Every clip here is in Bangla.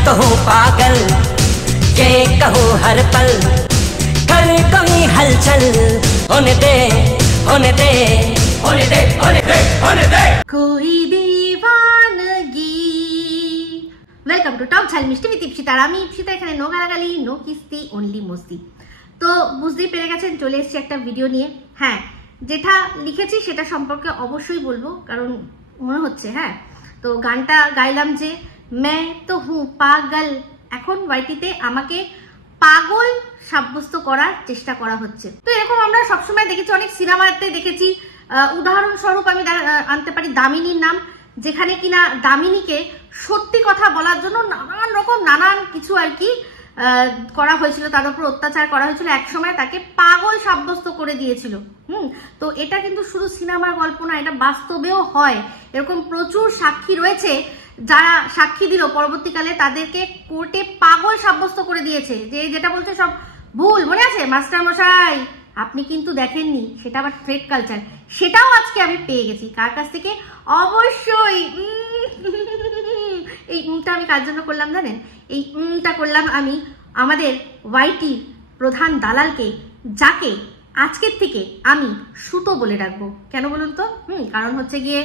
तो हूँ पागल, ये कहूँ हर पल, कर कोई हलचल, होने दे होने दे होने दे होने दे होने दे कोई दीवानगी। वेलकम टू टॉप झाल मिष्टी विद इप्सिता। আমি ইপসিতা, এখানে নো গালাগালি, নো কিস্তি, অনলি মস্তি। তো বুঝতেই পেরে গেছেন চলে এসেছি একটা ভিডিও নিয়ে। হ্যাঁ, যেটা লিখেছি সেটা সম্পর্কে অবশ্যই বলবো, কারণ মনে হচ্ছে হ্যাঁ তো গানটা গাইলাম যে मैं तो हूँ पागल, এখন ওয়াইটিতে আমাকে পাগল সাব্যস্ত করার চেষ্টা করা হচ্ছে। তো এরকম আমরা সবসময় দেখেছি, অনেক সিনেমাতে দেখেছি। উদাহরণস্বরূপ আমি আনতে পারি দামিনীর নাম, যেখানে কিনা দামিনীকে সত্যি কথা বলার জন্য নানান কিছু আর কি করা হয়েছিল, তার উপর অত্যাচার করা হয়েছিল, একসময় তাকে পাগল সাব্যস্ত করে দিয়েছিল। তো এটা কিন্তু শুধু সিনেমার গল্প না, এটা বাস্তবেও হয়। এরকম প্রচুর সাক্ষী রয়েছে যারা সাক্ষী দিল, পরবর্তীকালে তাদেরকে কোর্টে পাগল সাব্যস্ত করে দিয়েছে, যে যেটা বলছে সব ভুল। মনে আছে মাস্টার মশাই, আপনি কিন্তু দেখেননি, সেটা আবার থ্রেড কালচার। সেটাও আজকে আমি পেয়ে গেছি কার কাছ থেকে? অবশ্যই এই আমি কার জন্য করলাম জানেন? এই করলাম আমি আমাদের ওয়াইটির প্রধান দালালকে, যাকে আজকের থেকে আমি সুতো বলে রাখবো। কেন বলুন তো? কারণ হচ্ছে গিয়ে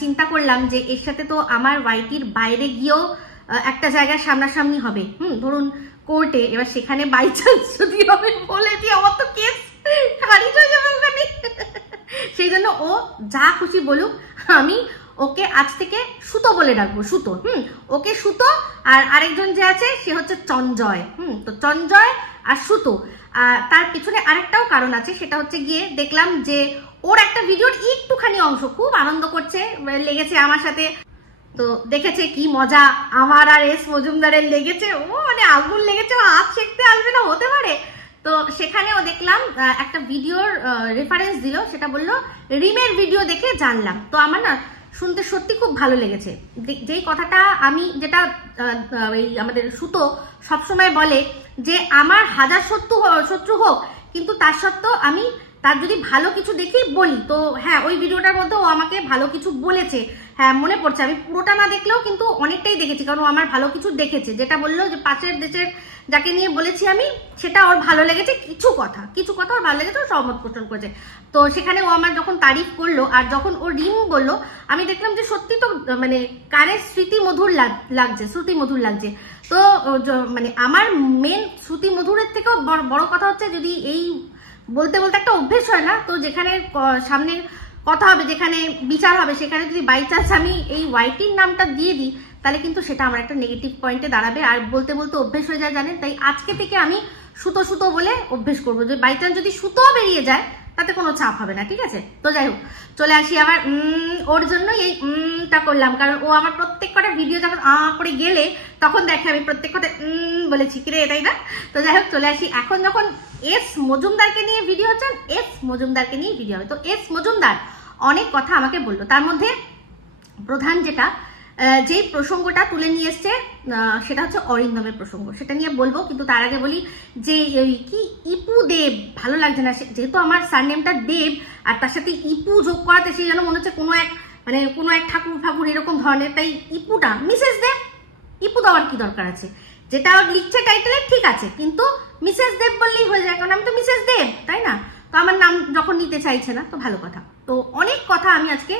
চিন্তা করলাম যে এর সাথে তো আমার ওয়াইটির বাইরে গিয়েও একটা জায়গায় সামনাসামনি হবে, ধরুন কোর্টে। এবার সেখানে বাই চান্স যদি আমি বলে দিই, আমার তো কেস খারিজ হয়ে যাবে ওখানে। সেই জন্য ও যা খুশি বলুক, আমি ওকে আজ থেকে সুতো বলে রাখবো। সুতো, ওকে সুতো। আর আরেকজন যে আছে সে হচ্ছে চঞ্জয়। তো চঞ্জয় আর সুতো। তার পিছনে আরেকটাও কারণ আছে, সেটা হচ্ছে গিয়ে দেখলাম যে ওর একটা ভিডিওর একটুখানি অংশ খুব আনন্দ করছে, লেগেছে আমার সাথে। তো দেখেছে কি মজা, আমার আর এস মজুমদারের লেগেছে, ও মানে আগুন লেগেছে, হাত শেখতে আসবে না, হতে পারে। তো সেখানেও দেখলাম একটা ভিডিওর রেফারেন্স দিল, সেটা বললো রিমের ভিডিও দেখে জানলাম। তো আমার না শুনতে সত্যি খুব ভালো লেগেছে। যেই কথাটা আমি, যেটা এই আমাদের সুতো সবসময় বলে যে আমার হাজার শত্রু হোক, কিন্তু তার সত্ত্বেও আমি তার যদি ভালো কিছু দেখি বলি। তো হ্যাঁ, ওই ভিডিওটার মধ্যে ও আমাকে ভালো কিছু বলেছে। হ্যাঁ, মনে পড়ছে, আমি পুরোটা না দেখলেও কিন্তু অনেকটাই দেখেছি, কারণ ও আমার ভালো কিছু দেখেছে। যেটা বললো যে পাশের দেশের যাকে নিয়ে বলেছি আমি, সেটা ওর ভালো লেগেছে। কিছু কথা ওর ভালো লেগেছে, ও সহমত পোষণ করেছে। তো সেখানে ও আমার যখন তারিফ করলো, আর যখন ও রিম বললো, আমি দেখলাম যে সত্যি তো মানে কানের শ্রুতি মধুর লাগছে। তো মানে আমার মেন শ্রুতি মধুরের থেকেও বড় কথা হচ্ছে, যদি এই বলতে বলতে একটা অভ্যেস হয় না, তো যেখানে সামনে কথা হবে, যেখানে বিচার হবে, সেখানে যদি বাই চান্স আমি এই ওয়াইটির নামটা দিয়ে দিই, তাহলে কিন্তু সেটা আমার একটা নেগেটিভ পয়েন্টে দাঁড়াবে। আর বলতে বলতে অভ্যেস হয়ে যায় জানেন, তাই আজকে থেকে আমি সুতো বলে অভ্যেস করবো, যে বাই চান্স যদি সুতো বেরিয়ে যায় তাতে কোনো চাপ হবে না, ঠিক আছে? তো যাই হোক, চলে আসি আবার ওর জন্য এই টা করলাম, কারণ ও আমার প্রত্যেক কটা ভিডিও যখন করে গেলে তখন দেখে আমি প্রত্যেক কটা বলেছি কিরে, এটাই না? তো যাই হোক, চলে আসি এখন যখন এস মজুমদারকে নিয়ে ভিডিও হচ্ছে, এস মজুমদারকে নিয়ে ভিডিও হবে। তো এস মজুমদার অনেক কথা আমাকে বললো, তার মধ্যে প্রধান যেই প্রসঙ্গটা তুলে নিয়ে এসছে সেটা হচ্ছে অরিন্দমের প্রসঙ্গ। সেটা নিয়ে বলবো, কিন্তু তার আগে বলি যে কি ইপু দেব ভালো লাগছে না, যেহেতু আমার সারনেমটা দেব আর তার সাথে ইপু যোগ করাতে সেই যেন মনে হচ্ছে কোনো এক ঠাকুর এরকম ধরনের। তাই ইপুটা মিসেস দেব, ইপু দেওয়ার কি দরকার আছে? যেটা লিখছে টাইটেলে ঠিক আছে, কিন্তু মিসেস দেব বললেই হয়ে যায়, কারণ আমি তো মিসেস দেব, তাই না? তো আমার নাম যখন নিতে চাইছে না, তো ভালো কথা। তো অনেক কথা আমি আজকে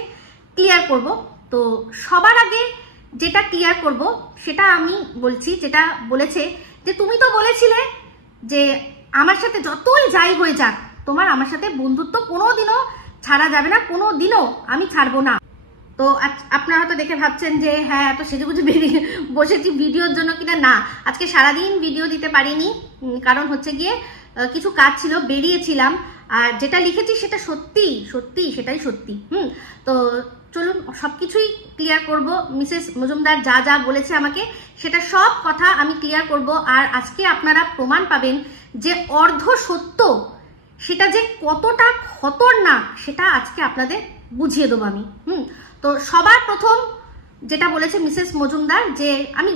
ক্লিয়ার করব। তো সবার আগে যেটা ক্লিয়ার করব সেটা আমি বলছি, যেটা বলেছে যে তুমি তো বলেছিলে যে আমার সাথে যতই যাই হয়ে যাক, তোমার আমার সাথে বন্ধুত্ব কোনোদিনও ছাড়া যাবে না, কোনোদিনও আমি ছাড়বো না। তো আপনারা হয়তো দেখে ভাবছেন যে হ্যাঁ, এত সেজেগুজে বেরিয়ে বসেছি ভিডিওর জন্য কিনা। না, আজকে সারাদিন ভিডিও দিতে পারিনি, কারণ হচ্ছে গিয়ে কিছু কাজ ছিল, বেরিয়েছিলাম। আর যেটা লিখেছি সেটা সেটাই সত্যি। তো চলুন সবকিছুই ক্লিয়ার করব। মিসেস মজুমদার যা বলেছে আমাকে, সেটা সব কথা আমি ক্লিয়ার করব। আর আজকে আপনারা প্রমাণ পাবেন যে অর্ধ সত্য সেটা যে কতটা খতরনাক, সেটা আজকে আপনাদের বুঝিয়ে দেবো আমি। তো সবার প্রথম যেটা বলেছে মিসেস মজুমদার, যে আমি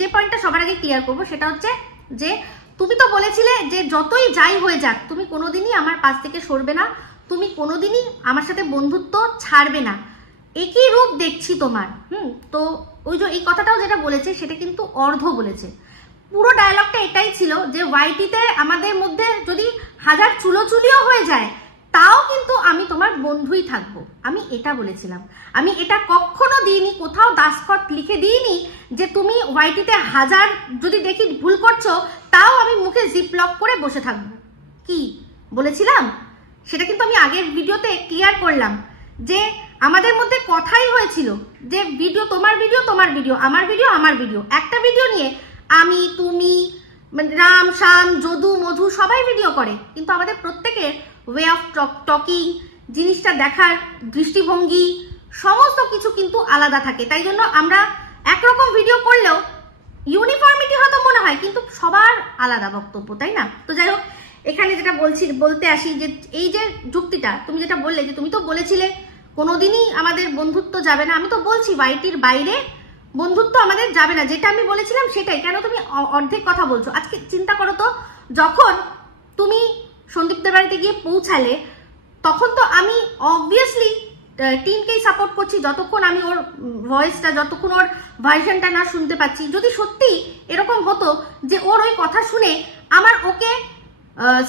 যে পয়েন্টটা সবার আগে ক্লিয়ার করব, সেটা হচ্ছে যে তুমি তো বলেছিলে যে যতই যাই হয়ে যাক তুমি কোনোদিনই আমার পাশ থেকে সরবে না, তুমি কোনোদিনই আমার সাথে বন্ধুত্ব ছাড়বে না, একই রূপ দেখছি তোমার। তো ওই যে এই কথাটাও যেটা বলেছে সেটা কিন্তু অর্ধ বলেছে। পুরো ডায়লগটা এটাই ছিল যে ওয়াইটিতে আমাদের মধ্যে যদি 1000 চুলোচুলিও হয়ে যায় তাও কিন্তু আমি তোমার বন্ধুই থাকবো, আমি এটা বলেছিলাম। আমি এটা কখনো দিইনি, কোথাও দাসখত লিখে দিইনি যে তুমি ওয়াইটিতে 1000 যদি দেখি ভুল করছো তাও আমি মুখে জিপ লক করে বসে থাকবো। কি বলেছিলাম সেটা কিন্তু আমি আগের ভিডিওতে ক্লিয়ার করলাম যে আমাদের মধ্যে কথাই হয়েছিল যে ভিডিও তোমার ভিডিও তোমার ভিডিও, আমার ভিডিও আমার ভিডিও। একটা ভিডিও নিয়ে আমি, তুমি, রাম, শ্যাম, যদু, মধু সবাই ভিডিও করে, কিন্তু আমাদের প্রত্যেকের ওয়ে অফ টকিং, জিনিসটা দেখার দৃষ্টিভঙ্গি সমস্ত কিছু কিন্তু আলাদা থাকে। তাই জন্য আমরা একরকম ভিডিও করলেও ইউনিফর্মিটি হয়তো মনে হয়, কিন্তু সবার আলাদা বক্তব্য, তাই না? তো যাই হোক, এখানে যেটা বলতে আসি যে এই যে যুক্তিটা তুমি যেটা বললে যে তুমি তো বলেছিলে কোনোদিনই আমাদের বন্ধুত্ব যাবে না, আমি তো বলছি ওয়াইটির বাইরে বন্ধুত্ব আমাদের যাবে না, যেটা আমি বলেছিলাম সেটাই। কেন তুমি অর্ধেক কথা বলছো? আজকে চিন্তা করো তো, যখন তুমি সন্দীপদের বাড়িতে গিয়ে পৌঁছালে তখন তো আমি অবভিয়াসলি টিনকেই সাপোর্ট করছি যতক্ষণ আমি ওর ভয়েসটা, যতক্ষণ ওর ভার্সনটা না শুনতে পাচ্ছি। যদি সত্যি এরকম হতো যে ওর ওই কথা শুনে আমার ওকে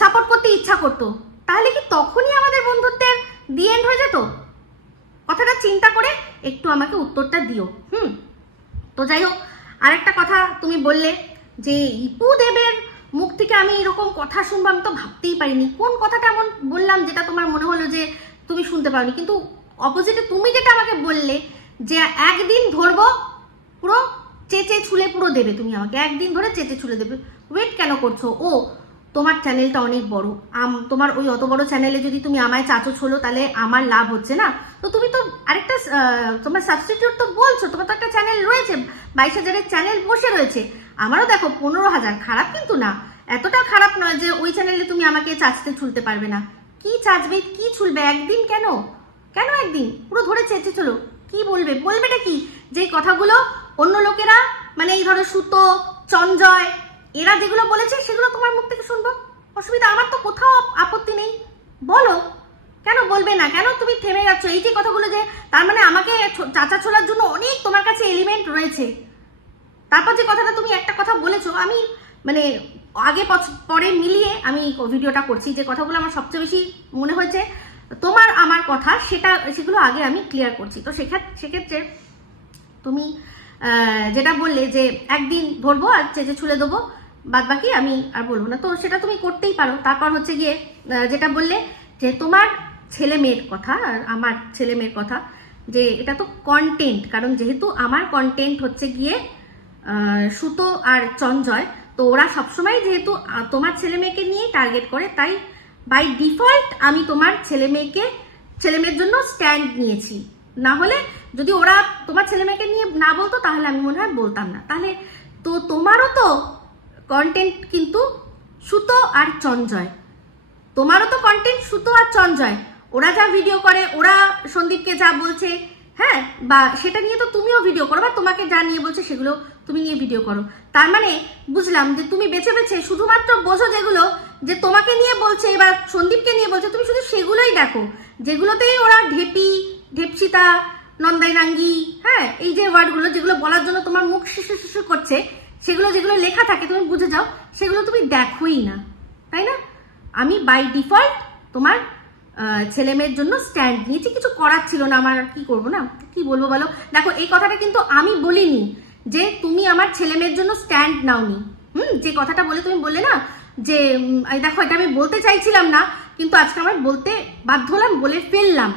সাপোর্ট করতে ইচ্ছা করতো, তাহলে কি তখনই আমাদের বন্ধুত্বের দি এন্ড হয়ে যেত? কথাটা চিন্তা করে একটু আমাকে উত্তরটা দিও। তো যাই হোক, আরেকটা কথা তুমি বললে যে ইপু দেবের মুখ থেকে আমি এরকম কথা শুনবো, আমি তো ভাবতেই পারিনি। কোন কথাটা এমন বললাম যেটা তোমার মনে হলো যে তুমি শুনতে পাওনি? কিন্তু অপোজিটে তুমি যেটা আমাকে বললে যে একদিন ধরবো পুরো চেঁচে ছুলে পুরো দেবে, তুমি আমাকে একদিন ধরে চেঁচে ছুলে দেবে। ওয়েট কেন করছো? ও তোমার চ্যানেলটা অনেক বড়, তোমার ওই অত বড় চ্যানেলে যদি তুমি আমায় চাচো ছোলো তাহলে আমার লাভ হচ্ছে না। তো তুমি তো আরেকটা তোমার সাবস্টিটিউট তো বলছো, তোমার তো একটা চ্যানেল রয়েছে, 22,000-এর চ্যানেল বসে রয়েছে। আমারও দেখো 15,000, খারাপ কিন্তু না, এতটা খারাপ নয় যে ওই চ্যানেলে তুমি আমাকে চাচতে ছুলতে পারবে না। কি চাচবে, কি ছুলবে? একদিন কেন একদিন পুরো ধরে চেঁচে চলো। কি বলবেটা কি? যে কথাগুলো অন্য লোকেরা, মানে এই ধরো সুতো, চঞ্জয়, এরা যেগুলো বলেছে সেগুলো তোমার মুখ থেকে শুনবো, অসুবিধা আমার তো কোথাও আপত্তি নেই। বলো, কেন বলবে না? কেন তুমি থেমে যাচ্ছ? এই যে কথাগুলো, যে তার মানে আমাকে চাচা ছোলার জন্য অনেক তোমার কাছে এলিমেন্ট রয়েছে। তারপর যে কথাটা তুমি একটা কথা বলেছো, আমি মানে আগে পরে মিলিয়ে আমি ভিডিওটা করছি, যে কথাগুলো আমার সবচেয়ে বেশি মনে হয়েছে তোমার আমার কথা, সেগুলো আগে আমি ক্লিয়ার করছি। তো সেক্ষেত্রে তুমি যেটা বললে যে একদিন ধরবো আর চেঁচে ছুলে দেবো, বাদ বাকি আমি আর বলবো না, তো সেটা তুমি করতেই পারো। তারপর হচ্ছে গিয়ে যেটা বললে যে তোমার ছেলে মেয়ের কথা আর আমার ছেলে মেয়ের কথা, যে এটা তো কন্টেন্ট, কারণ যেহেতু আমার কন্টেন্ট হচ্ছে গিয়ে সুতো আর চঞ্জয়, তো ওরা সবসময় যেহেতু তোমার ছেলে মেয়েকে নিয়েই টার্গেট করে, তাই বাই ডিফল্ট আমি তোমার ছেলে মেয়ের জন্য স্ট্যান্ড নিয়েছি। না হলে যদি ওরা তোমার ছেলে মেয়েকে নিয়ে না বলতো তাহলে আমি মনে হয় বলতাম না। তাহলে তো তোমারও তো কন্টেন্ট কিন্তু সুতো আর চঞ্জয়, তোমারও তো কন্টেন্ট সুতো আর চঞ্জয়। ওরা যা ভিডিও করে, ওরা সন্দীপকে যা বলছে, হ্যাঁ, বা সেটা নিয়ে তো তুমিও ভিডিও করো, বা তোমাকে যা নিয়ে বলছে সেগুলো তুমি নিয়ে ভিডিও করো। তার মানে বুঝলাম যে তুমি বেছে বেছে শুধুমাত্র বোঝো যেগুলো যে তোমাকে নিয়ে বলছে বা সন্দীপকে নিয়ে বলছে, তুমি শুধু সেগুলোই দেখো, যেগুলোতেই ওরা ঢেপসিতা, নন্দাইরাঙ্গি, হ্যাঁ, এই যে ওয়ার্ডগুলো যেগুলো বলার জন্য তোমার মুখ শিশু করছে, যেগুলো লেখা থাকে তুমি বুঝে যাও, সেগুলো তুমি দেখোই না, তাই না? আমি বাই ডিফল্ট তোমার ছেলে মেয়ের জন্য স্ট্যান্ড নিয়েছি, কিছু করার ছিল না আমার, কি করবো না, কি বলবো বলো? দেখো, এই কথাটা কিন্তু আমি বলিনি যে তুমি আমার ছেলে মেয়ের জন্য স্ট্যান্ড নাওনি। যে কথাটা বলে তুমি বললে না যে দেখো এটা আমি বলতে চাইছিলাম না, কিন্তু আজকে আমার বলতে বাধ্য হলাম, বলে ফেললাম।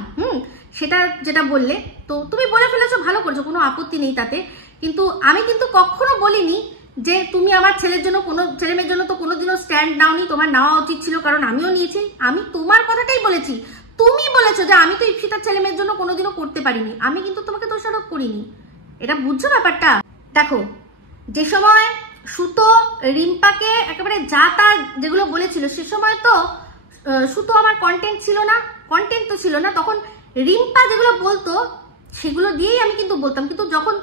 সেটা যেটা বললে, তো তুমি বলে ফেলেছো, ভালো করছো, কোনো আপত্তি নেই তাতে। কিন্তু আমি কিন্তু কখনো বলিনি যে তুমি আমার ছেলে মেয়ের জন্য তো কোনোদিনও স্ট্যান্ড নাওনি, তোমার নেওয়া উচিত ছিল, কারণ আমিও নিয়েছি। আমি তোমার কথাটাই বলেছি। তুমি বলেছো যে আমি তো ইপসিতার ছেলে মেয়ের জন্য কোনোদিনও করতে পারিনি, আমি কিন্তু তোমাকে দোষারোপ করিনি। এটা বুঝছো ব্যাপারটা? দেখো, যে সময় সুতো রিম্পাকে একেবারে যা তা যেগুলো বলেছিল, সে সময় তো সুতো আমার কন্টেন্ট তো ছিল না, তখন রিম্পা যেগুলো বলতো সেগুলো দিয়েই আমি কিন্তু বলতাম। কিন্তু যখন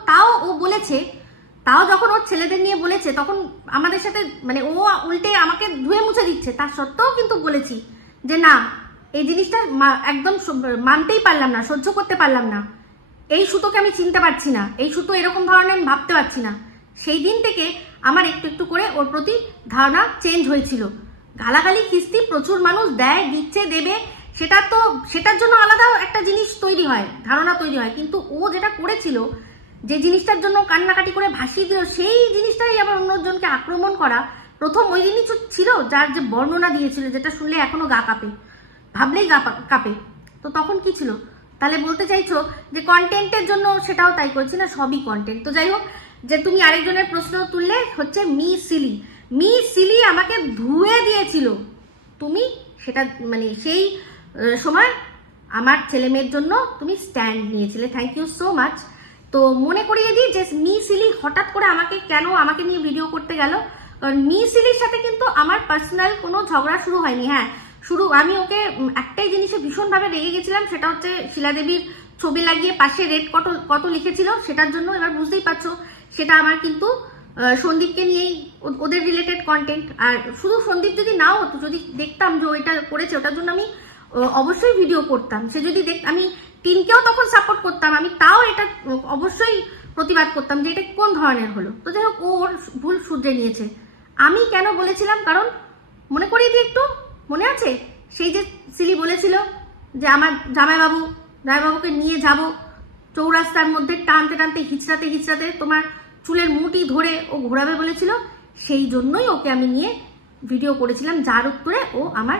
যখন ওর ছেলেদের নিয়ে বলেছে, তখন আমাদের সাথে মানে ও উল্টে আমাকে ধুয়ে মুছে দিচ্ছে, তার সত্ত্বেও কিন্তু বলেছি যে না, এই জিনিসটা একদম মানতেই পারলাম না, সহ্য করতে পারলাম না। এই সুতোকে আমি চিনতে পারছি না, এই সুতো এরকম ধরনের আমি ভাবতে পারছি না। সেই দিন থেকে আমার একটু একটু করে ওর প্রতি ধারণা চেঞ্জ হয়েছিল। গালাগালি কিস্তি প্রচুর মানুষ দেয়, দিচ্ছে, দেবে, সেটার জন্য আলাদা একটা জিনিস তৈরি হয়, ধারণা তৈরি হয়। কিন্তু ও যেটা করেছিল, যে জিনিসটার জন্য কান্নাকাটি করে ভাসিয়ে দিল, সেই জিনিসটাই আবার অন্যজনকে আক্রমণ করা, প্রথম ওই দিনই ছিল যার যে বর্ণনা দিয়েছিল, যেটা শুনলে এখনো গা কাঁপে, ভাবলেই গা কাঁপে। তো তখন কি ছিল? তাহলে বলতে চাইছো যে কন্টেন্টের জন্য সেটাও তাই করছি না, সবই কন্টেন্ট। তো যাই হোক, যে তুমি আরেকজনের প্রশ্ন তুললে হচ্ছে মি সিলি আমাকে ধুয়ে দিয়েছিল। তুমি সেটা মানে সেই সময় আমার ছেলে মেয়ের জন্য তুমি স্ট্যান্ড নিয়েছিলে, থ্যাংক ইউ সো মাচ। তো মনে করিয়ে দিই যে মি সিলি হঠাৎ করে আমাকে নিয়ে ভিডিও করতে গেল, কারণ মি সিলির সাথে কিন্তু আমার পার্সোনাল কোনো ঝগড়া শুরু হয়নি। হ্যাঁ, আমি ওকে একটাই জিনিসে ভীষণভাবে রেগে গেছিলাম, সেটা হচ্ছে শিলাদেবীর ছবি লাগিয়ে পাশে রেড কত লিখেছিল, সেটার জন্য। এবার বুঝতেই পারছো সেটা আমার কিন্তু সন্দীপকে নিয়েই, ওদের রিলেটেড কন্টেন্ট। আর শুধু সন্দীপ যদি নাও হতো, যদি দেখতাম যে ওইটা করেছে, ওটার জন্য আমি অবশ্যই ভিডিও করতাম। সে যদি আমি টিনকেও তখন সাপোর্ট করতাম, আমি তাও এটা অবশ্যই প্রতিবাদ করতাম যে এটা কোন ধরনের হলো। তো যাই হোক, ওর ভুল শুধরে নিয়েছে। আমি কেন বলেছিলাম, কারণ মনে করিয়ে দিই একটু, মনে আছে সেই যে সিলি বলেছিল যে আমার জামাইবাবুকে নিয়ে যাব চৌরাস্তার মধ্যে টানতে টানতে হিচড়াতে তোমার চুলের মুঠি ধরে ও ঘোরাবে বলেছিল, সেই জন্যই ওকে আমি নিয়ে ভিডিও করেছিলাম, যার উত্তরে ও আমার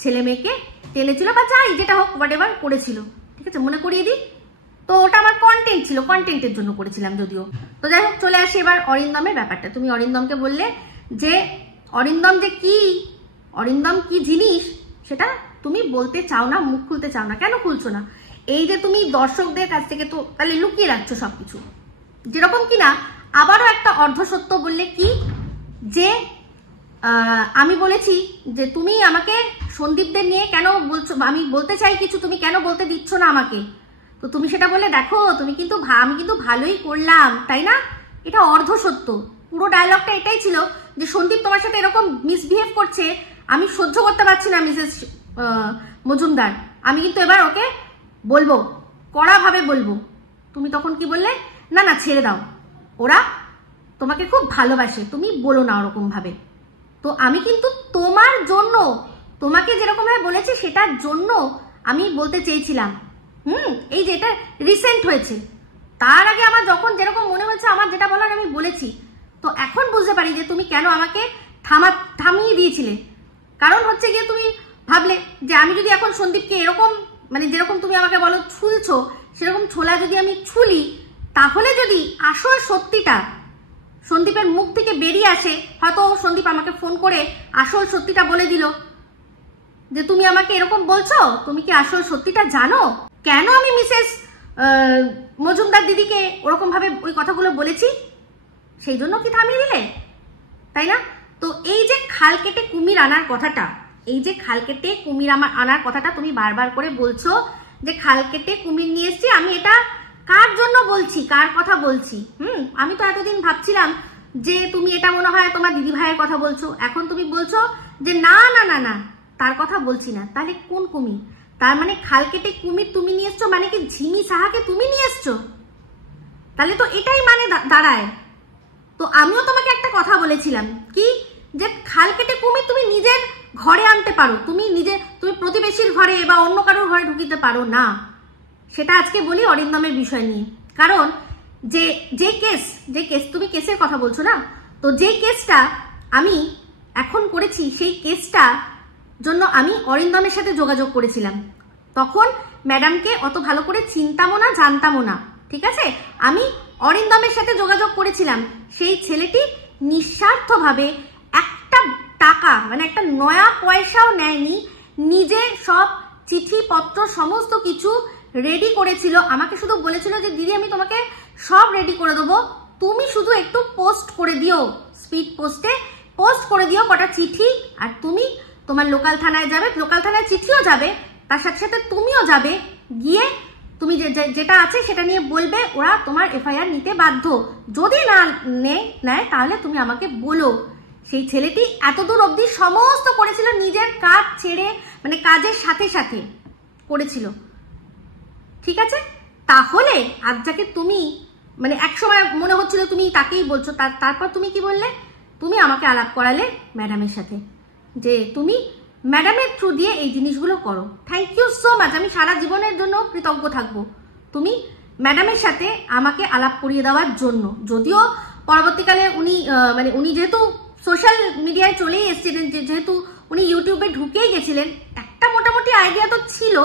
ছেলে মেয়েকে টেনেছিল বা যাই যেটা হোক হোয়াট এভার করেছিল। ঠিক আছে, মনে করিয়ে দিই। তো ওটা আমার কন্টেন্ট ছিল, কন্টেন্টের জন্য করেছিলাম যদিও। তো যাই হোক, চলে আসি এবার অরিন্দমের ব্যাপারটা। তুমি অরিন্দমকে বললে যে অরিন্দম কি জিনিস সেটা তুমি বলতে চাও না, মুখ খুলতে চাও না। কেন খুলছো না? এই যে তুমি দর্শকদের কাছ থেকে তো তাহলে লুকিয়ে রাখছো সবকিছু। যেরকম কিনা আবারও একটা অর্ধসত্য বললে কি, যে আমি বলেছি যে তুমি আমাকে সন্দীপদের নিয়ে কেন বলছো, আমি বলতে চাই কিছু, তুমি কেন বলতে দিচ্ছ না আমাকে। তো তুমি সেটা বললে দেখো আমি কিন্তু ভালোই করলাম, তাই না? এটা অর্ধসত্য। পুরো ডায়লগটা এটাই ছিল যে সন্দীপ তোমার সাথে এরকম মিসবিহেভ করছে, আমি সহ্য করতে পারছি না মিসেস মজুমদার, আমি কিন্তু এবার ওকে বলবো, কড়াভাবে বলবো। তুমি তখন কি বললে, না ছেড়ে দাও, ওরা তোমাকে খুব ভালোবাসে, তুমি বলো না ওরকম ভাবে। তো আমি কিন্তু তোমার জন্য, তোমাকে যেরকম ভাবে বলেছে সেটার জন্য আমি বলতে চেয়েছিলাম। এই যে এটা রিসেন্ট হয়েছে, তার আগে আমার যখন যেরকম মনে হয়েছে আমার যেটা বলার আমি বলেছি। তো এখন বুঝতে পারি যে তুমি কেন আমাকে থামিয়ে দিয়েছিলে। কারণ হচ্ছে গিয়ে তুমি ভাবলে যে আমি যদি এখন সন্দীপকে এরকম মানে যেরকম তুমি আমাকে বলো ছুলছো, সেরকম ছোলা যদি আমি ছুলি, তাহলে যদি আসল সত্যিটা সন্দীপের মুখ থেকে বেরিয়ে আসে, হয়তো সন্দীপ আমাকে ফোন করে আসল সত্যিটা বলে দিল যে তুমি আমাকে এরকম বলছো, তুমি কি আসল সত্যিটা জানো, কেন আমি মিসেস মজুমদার দিদিকে ওরকম ভাবে ওই কথাগুলো বলেছি, সেই জন্য কি থামিয়ে দিলে, তাই না? তো এই যে খাল কেটে কুমির আনার কথাটা, আনার কথাটা তুমি বারবার করে বলছো যে খাল কেটে কুমির নিয়ে এসছি, আমি এটা কার জন্য বলছি, কার কথা বলছি? আমি তো এতদিন ভাবছিলাম যে তুমি এটা মনে হয় তোমার দিদি ভাইয়ের কথা বলছো, এখন তুমি বলছো যে না না না না তার কথা বলছি না। তাহলে কোন কুমির? তার মানে খাল কেটে কুমির তুমি নিয়ে এসছো, মানে কি ঝিমি সাহাকে তুমি নিয়ে এসছো? তাহলে তো এটাই মানে দাঁড়ায়। তো আমিও তোমাকে একটা কথা বলেছিলাম কি, যে খাল কেটে কুমির তুমি নিজের ঘরে আনতে পারো, তুমি প্রতিবেশীর ঘরে বা অন্য কারোর ঘরে ঢুকিতে পারো না। সেটা আজকে বলি অরিন্দমের বিষয় নিয়ে। কারণ যে কেস তুমি কেসের কথা বলছো না, তো যে কেসটা আমি এখন করেছি, সেই কেসটা জন্য আমি অরিন্দমের সাথে যোগাযোগ করেছিলাম। তখন ম্যাডামকে অত ভালো করে চিনতামও না, জানতামও না, ঠিক আছে? আমি অরিন্দমের সাথে যোগাযোগ করেছিলাম। সেই ছেলেটি নিঃস্বার্থভাবে একটা টাকা মানে একটা নয়া পয়সাও নেয়নি, নিজে সব চিঠিপত্র সমস্ত কিছু রেডি করেছিল। আমাকে শুধু বলেছিল যে দিদি আমি তোমাকে সব রেডি করে দেবো, তুমি শুধু একটু পোস্ট করে দিও, স্পিড পোস্টে পোস্ট করে দিও কটা চিঠি, আর তুমি তোমার লোকাল থানায় যাবে, লোকাল থানায় চিঠিও যাবে, তার সাথে সাথে তুমিও যাবে, গিয়ে তুমি যেটা আছে সেটা নিয়ে বলবে, ওরা তোমার এফআইআর নিতে বাধ্য, যদি না নেয় তাহলে তুমি আমাকে বলো। সেই ছেলেটি এতদূর অবধি সমস্ত করেছিল, নিজের কাজ ছেড়ে মানে কাজের সাথে সাথে করেছিল, ঠিক আছে? তাহলে আজ যাকে তুমি মানে একসময় মনে হচ্ছিল তুমি তাকেই বলছো, তারপর তুমি কি বললে? তুমি আমাকে আলাপ করালে ম্যাডামের সাথে, যে তুমি ম্যাডামের থ্রু দিয়ে এই জিনিসগুলো করো। থ্যাংক ইউ সো মাচ, আমি সারা জীবনের জন্য কৃতজ্ঞ থাকবো তুমি ম্যাডামের সাথে আমাকে আলাপ করিয়ে দেওয়ার জন্য। যদিও পরবর্তীকালে উনি যেহেতু সোশ্যাল মিডিয়ায় চলেই এসেছিলেন, যেহেতু উনি ইউটিউবে ঢুকেই গেছিলেন, একটা মোটামুটি আইডিয়া তো ছিল,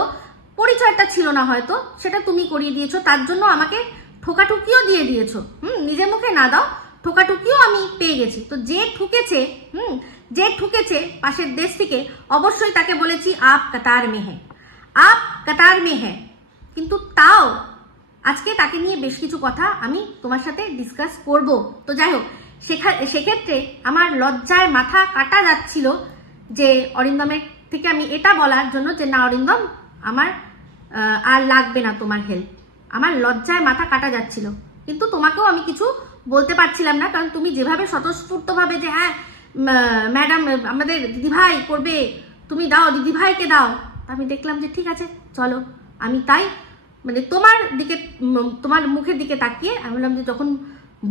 পরিচয়টা ছিল না হয়তো, সেটা তুমি করিয়ে দিয়েছো। তার জন্য আমাকে ঠোকাটুকিও দিয়ে দিয়েছো। নিজের মুখে না দাও, ঠোকাটুকিও আমি পেয়ে গেছি। তো যে ঠুকেছে পাশের দেশ থেকে, অবশ্যই তাকে বলেছি আপ কাতার মে হ্যাঁ, আপ কাতার মে হ্যাঁ। কিন্তু তাও আজকে তাকে নিয়ে বেশ কিছু কথা আমি তোমার সাথে ডিসকাস করব। তো যাই হোক, সেক্ষেত্রে আমার লজ্জায় মাথা কাটা যাচ্ছিল যে অরিন্দমের থেকে আমি এটা বলার জন্য যে না অরিন্দম, আমার আর লাগবে না তোমার হেল্প। আমার লজ্জায় মাথা কাটা যাচ্ছিল, কিন্তু তোমাকেও আমি কিছু বলতে পারছিলাম না, কারণ তুমি যেভাবে স্বতঃস্ফূর্তভাবে যে হ্যাঁ ম্যাডাম আমাদের দিদিভাই করবে, তুমি দাও, দিদিভাইকে দাও। আমি দেখলাম যে ঠিক আছে চলো। আমি তাই মানে তোমার মুখের দিকে তাকিয়ে আমি বললাম যে যখন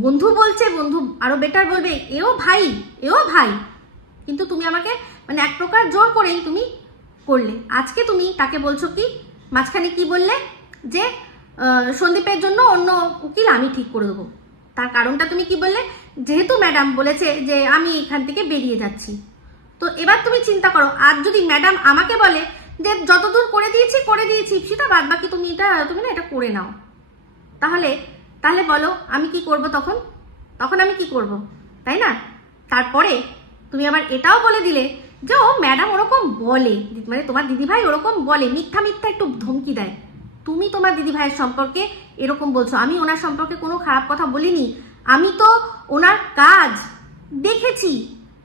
বন্ধু বলছে, বন্ধু আরো বেটার বলবে এও ভাই, কিন্তু তুমি আমাকে মানে এক প্রকার জোর করেই তুমি করলে। আজকে তুমি তাকে বলছো কি, মাঝখানে কি বললে যে সন্দীপের জন্য অন্য উকিল আমি ঠিক করে দেবো। তার কারণটা তুমি কি বললে? যেহেতু ম্যাডাম বলেছে যে আমি এখান থেকে বেরিয়ে যাচ্ছি। তো এবার তুমি চিন্তা করো, আর যদি ম্যাডাম আমাকে বলে যে যতদূর করে দিয়েছি সেটা বাদ বাকি তুমি না এটা করে নাও, তাহলে বলো আমি কি করব? তখন আমি কি করব, তাই না? তারপরে তুমি আবার এটাও বলে দিলে যে ও ম্যাডাম ওরকম বলে, মানে তোমার দিদিভাই ওরকম বলে, মিথ্যা একটু ধমকি দেয়। তুমি তোমার দিদিভাইয়ের সম্পর্কে এরকম বলছো। আমি ওনার সম্পর্কে কোনো খারাপ কথা বলিনি, আমি তো ওনার কাজ দেখেছি,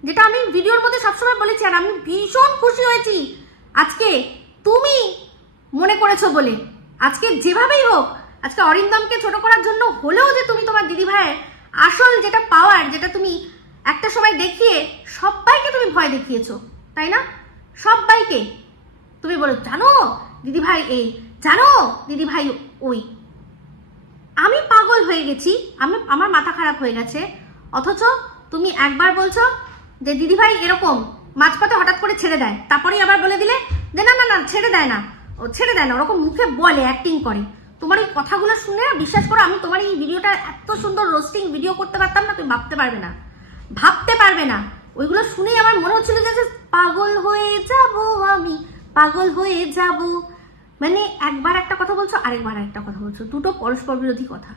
যেটা আমি ভিডিওর মধ্যে সবসময় বলেছি। আর আমি ভীষণ খুশি হয়েছি আজকে তুমি মনে করেছো বলে। আজকে যেভাবেই হোক, আজকে অরিন্দমকে ছোট করার জন্য হলেও যে তুমি তোমার দিদিভাইয়ের আসল যেটা পাওয়ার, যেটা তুমি একটা সময় দেখিয়ে সবাইকে তুমি ভয় দেখিয়েছো, তাই না? সবাইকে তুমি বলো জানো দিদিভাই এই, জানো দিদিভাই ওই। আমি পাগল হয়ে গেছি, আমার মাথা খারাপ হয়ে গেছে। অথচ তুমি একবার বলছো যে দিদিভাই এরকম মাঝপথে হঠাৎ করে ছেড়ে দেয়, তারপরেই আবার বলে দিলে যে না ছেড়ে দেয় না, ওরকম মুখে বলে, অ্যাক্টিং করে। তোমার এই কথাগুলো শুনে বিশ্বাস করো, আমি তোমার এই ভিডিওটা এত সুন্দর রোস্টিং ভিডিও করতে পারতাম না, তুমি ভাবতে পারবে না। ওইগুলো শুনেই আমার মনে হচ্ছিল যে পাগল হয়ে যাব, আমি পাগল হয়ে যাব। মানে একবার একটা কথা বলছো, আরেকবার একটা কথা বলছো, দুটো পরস্পর বিরোধী কথা।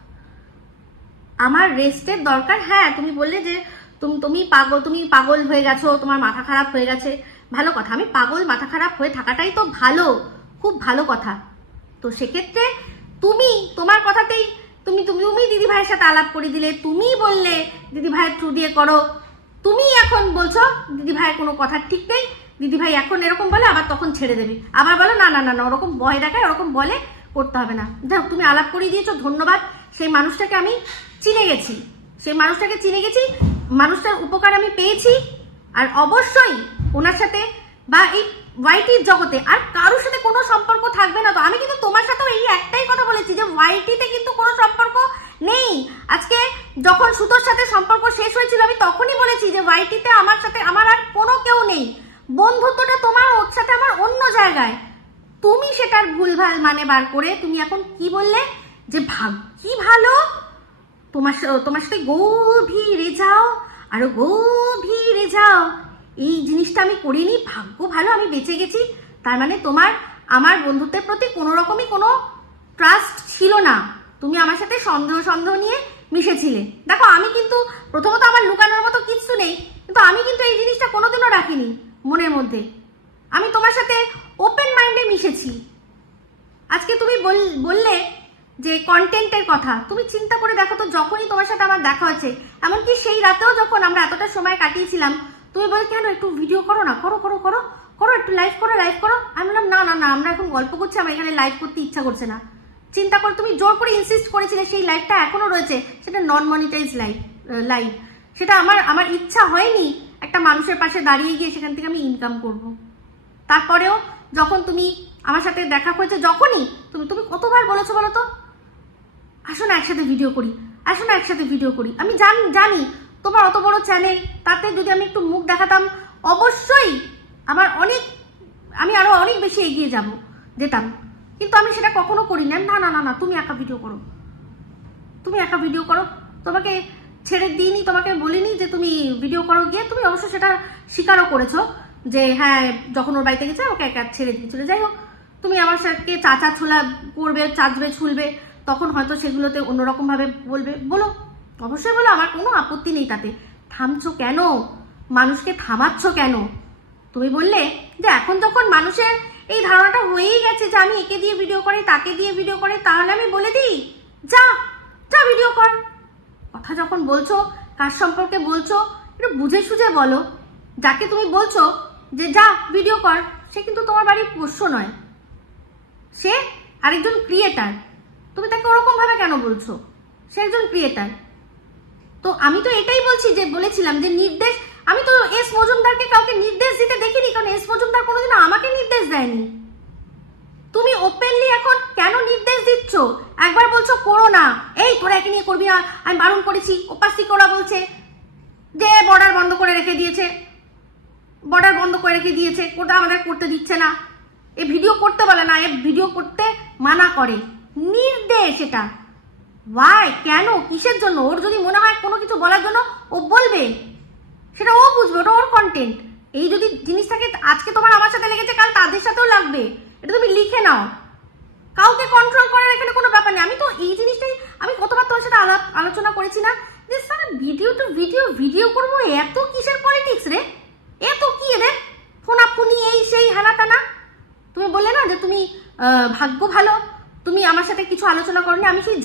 আমার রেস্টের দরকার। হ্যাঁ তুমি বললে যে তুমি পাগল হয়ে গেছো, তোমার মাথা খারাপ হয়ে গেছে, ভালো কথা। আমি পাগল মাথা খারাপ হয়ে থাকাটাই তো ভালো, খুব ভালো কথা। তো সেক্ষেত্রে তোমার কথাতেই তুমি দিদিভাইয়ের সাথে আলাপ করে দিলে, তুমি বললে দিদিভাইয়ের থ্রু দিয়ে করো। তুমি এখন বলছো দিদিভাইয়ের কোনো কথা ঠিক নেই, দিদিভাই এখন এরকম বলে আবার তখন ছেড়ে দেবে, আবার বলো না ওরকম ভয় দেখায়, ওরকম বলে করতে হবে না। দেখো তুমি আলাপ করিয়ে দিয়েছো, ধন্যবাদ। সেই মানুষটাকে আমি চিনে গেছি, মানুষটার উপকার আমি পেয়েছি। আর অবশ্যই ওনার সাথে বা এই ওয়াইটির জগতে আর কারোর সাথে কোনো সম্পর্ক থাকবে না। তো আমি কিন্তু তোমার সাথেও এই একটাই কথা বলেছি যে ওয়াইটিতে কিন্তু কোনো সম্পর্ক নেই। আজকে যখন সুতোর সাথে সম্পর্ক শেষ হয়েছিল, আমি তখনই বলেছি যে ওয়াইটিতে আমার আর কোনো কেউ নেই, বন্ধুত্বটা তোমার ওর সাথে আমার অন্য জায়গায়। তুমি সেটার ভুলভাল মানে বার করে তুমি এখন কি বললে যে ভাগ্যি ভালো, তোমার সাথে গভীরে যাও, আরো গভীরে যাও। এই জিনিসটা আমি করিনি, ভাগ্য ভালো আমি বেঁচে গেছি। তার মানে তোমার আমার বন্ধুত্বের প্রতি কোনো রকমই কোনো ট্রাস্ট ছিল না, তুমি আমার সাথে সন্দেহ নিয়ে মিশেছিলে। দেখো আমি কিন্তু প্রথমত আমার লুকানোর মতো কিচ্ছু নেই, কিন্তু আমি কিন্তু এই জিনিসটা কোনোদিনও রাখিনি মনের মধ্যে। আমি তোমার সাথে ওপেন মাইন্ডে মিশেছি। আজকে তুমি বললে যে কন্টেন্টের কথা, তুমি চিন্তা করে দেখো তো, যখনই তোমার সাথে আমার দেখা হয়েছে, এমনকি সেই রাতেও যখন আমরা এতটা সময় কাটিয়েছিলাম, তুমি বলে কেন একটু ভিডিও করো না, করো একটু লাইভ করো। আমি বললাম না আমরা এখন গল্প করছি, আমার এখানে লাইভ করতে ইচ্ছা করছে না। চিন্তা করো, তুমি জোর করে ইনসিস্ট করেছিলে, সেই লাইভটা এখনো রয়েছে, সেটা নন মনিটাইজ লাইভ। সেটা আমার ইচ্ছা হয়নি একটা মানুষের পাশে দাঁড়িয়ে গিয়ে সেখান থেকে আমি ইনকাম করব। তারপরেও যখন তুমি আমার সাথে দেখা হয়েছে, যখনই তুমি কতবার বলেছো বলো তো, আসো না একসাথে ভিডিও করি, আসো না একসাথে ভিডিও করি। আমি জানি তোমার অত বড় চ্যানেল, তাতে যদি আমি একটু মুখ দেখাতাম অবশ্যই আমি আরো অনেক বেশি এগিয়ে যেতাম, কিন্তু আমি সেটা কখনো করি না। না না না না, তুমি একা ভিডিও করো, তুমি একা ভিডিও করো। তোমাকে ছেড়ে দিইনি, তোমাকে বলিনি যে তুমি ভিডিও করো গিয়ে। তুমি অবশ্য সেটা স্বীকারও করেছো যে হ্যাঁ, যখন ওর বাড়িতে গেছে ওকে একা ছেড়ে দিয়েছিল। যাই হোক, তুমি আমার সাথে চাচা ছোলা করবে, চাচবে ছুলবে, তখন হয়তো সেগুলোতে অন্যরকম ভাবে বলো, অবশ্যই বলো, আমার কোনো আপত্তি নেই তাতে। থামছো কেন? মানুষকে থামাচ্ছ কেন? তুমি বললে যে এখন যখন মানুষের এই ধারণাটা হয়েই গেছে যে আমি একে দিয়ে ভিডিও করি, তাকে দিয়ে ভিডিও করি, তাহলে আমি বলে দিই যা ভিডিও কর। কথা যখন বলছো, কার সম্পর্কে বলছো একটু বুঝে সুঝে বলো। যাকে তুমি বলছো যে যা ভিডিও কর, সে কিন্তু তোমার বাড়ির পোষ্য নয়, সে আরেকজন ক্রিয়েটার। তুমি তাকে ওরকম ভাবে কেন বলছো? সে একজন ক্রিয়েটার। তো আমি তো এটাই বলেছিলাম যে নির্দেশ, আমি তো এস মজুমদারকে কাউকে নির্দেশ দিতে দেখিনি, কারণ এস মজুমদার কোনোদিন আমাকে নির্দেশ দেয়নি। তুমি ওপেনলি এখন কেন নির্দেশ দিচ্ছ? একবার বলছো করো না, এই তোরা একে নিয়ে করবি না, আমি বারণ করেছি। ওপাশ থেকে ওরা বলছে যে বর্ডার বন্ধ করে রেখে দিয়েছে, ওটা আমাদের করতে দিচ্ছে না। এ ভিডিও করতে বলে না, এ ভিডিও করতে মানা করে। নির্দেশ এটা। ওয়াই? কেন? কিসের জন্য? ওর যদি মনে হয় কোনো কিছু বলার জন্য, ও বলবে, সেটা ও বুঝবে, ওটা ওর কন্টেন্ট। এই যদি জিনিসটাকে আজকে তোমার আমার সাথে লেগেছে, কাল তাদের সাথেও লাগবে, এটা তুমি লিখে নাও। কাউকে কন্ট্রোল করার এখানে কোনো ব্যাপার নেই। আমি তো এই জিনিসটাই আমি কতবার তোমার সাথে আলোচনা করেছি না, যে স্যার ভিডিও করবো, এত কিসের পলিটিক্স রে, এত কি রে, ফোনাফুনি, এই সেই হানা টানা। তুমি বললে না যে তুমি ভাগ্য ভালো, তুমি আমার সাথে কিছু আলোচনা করনি। আমি সেই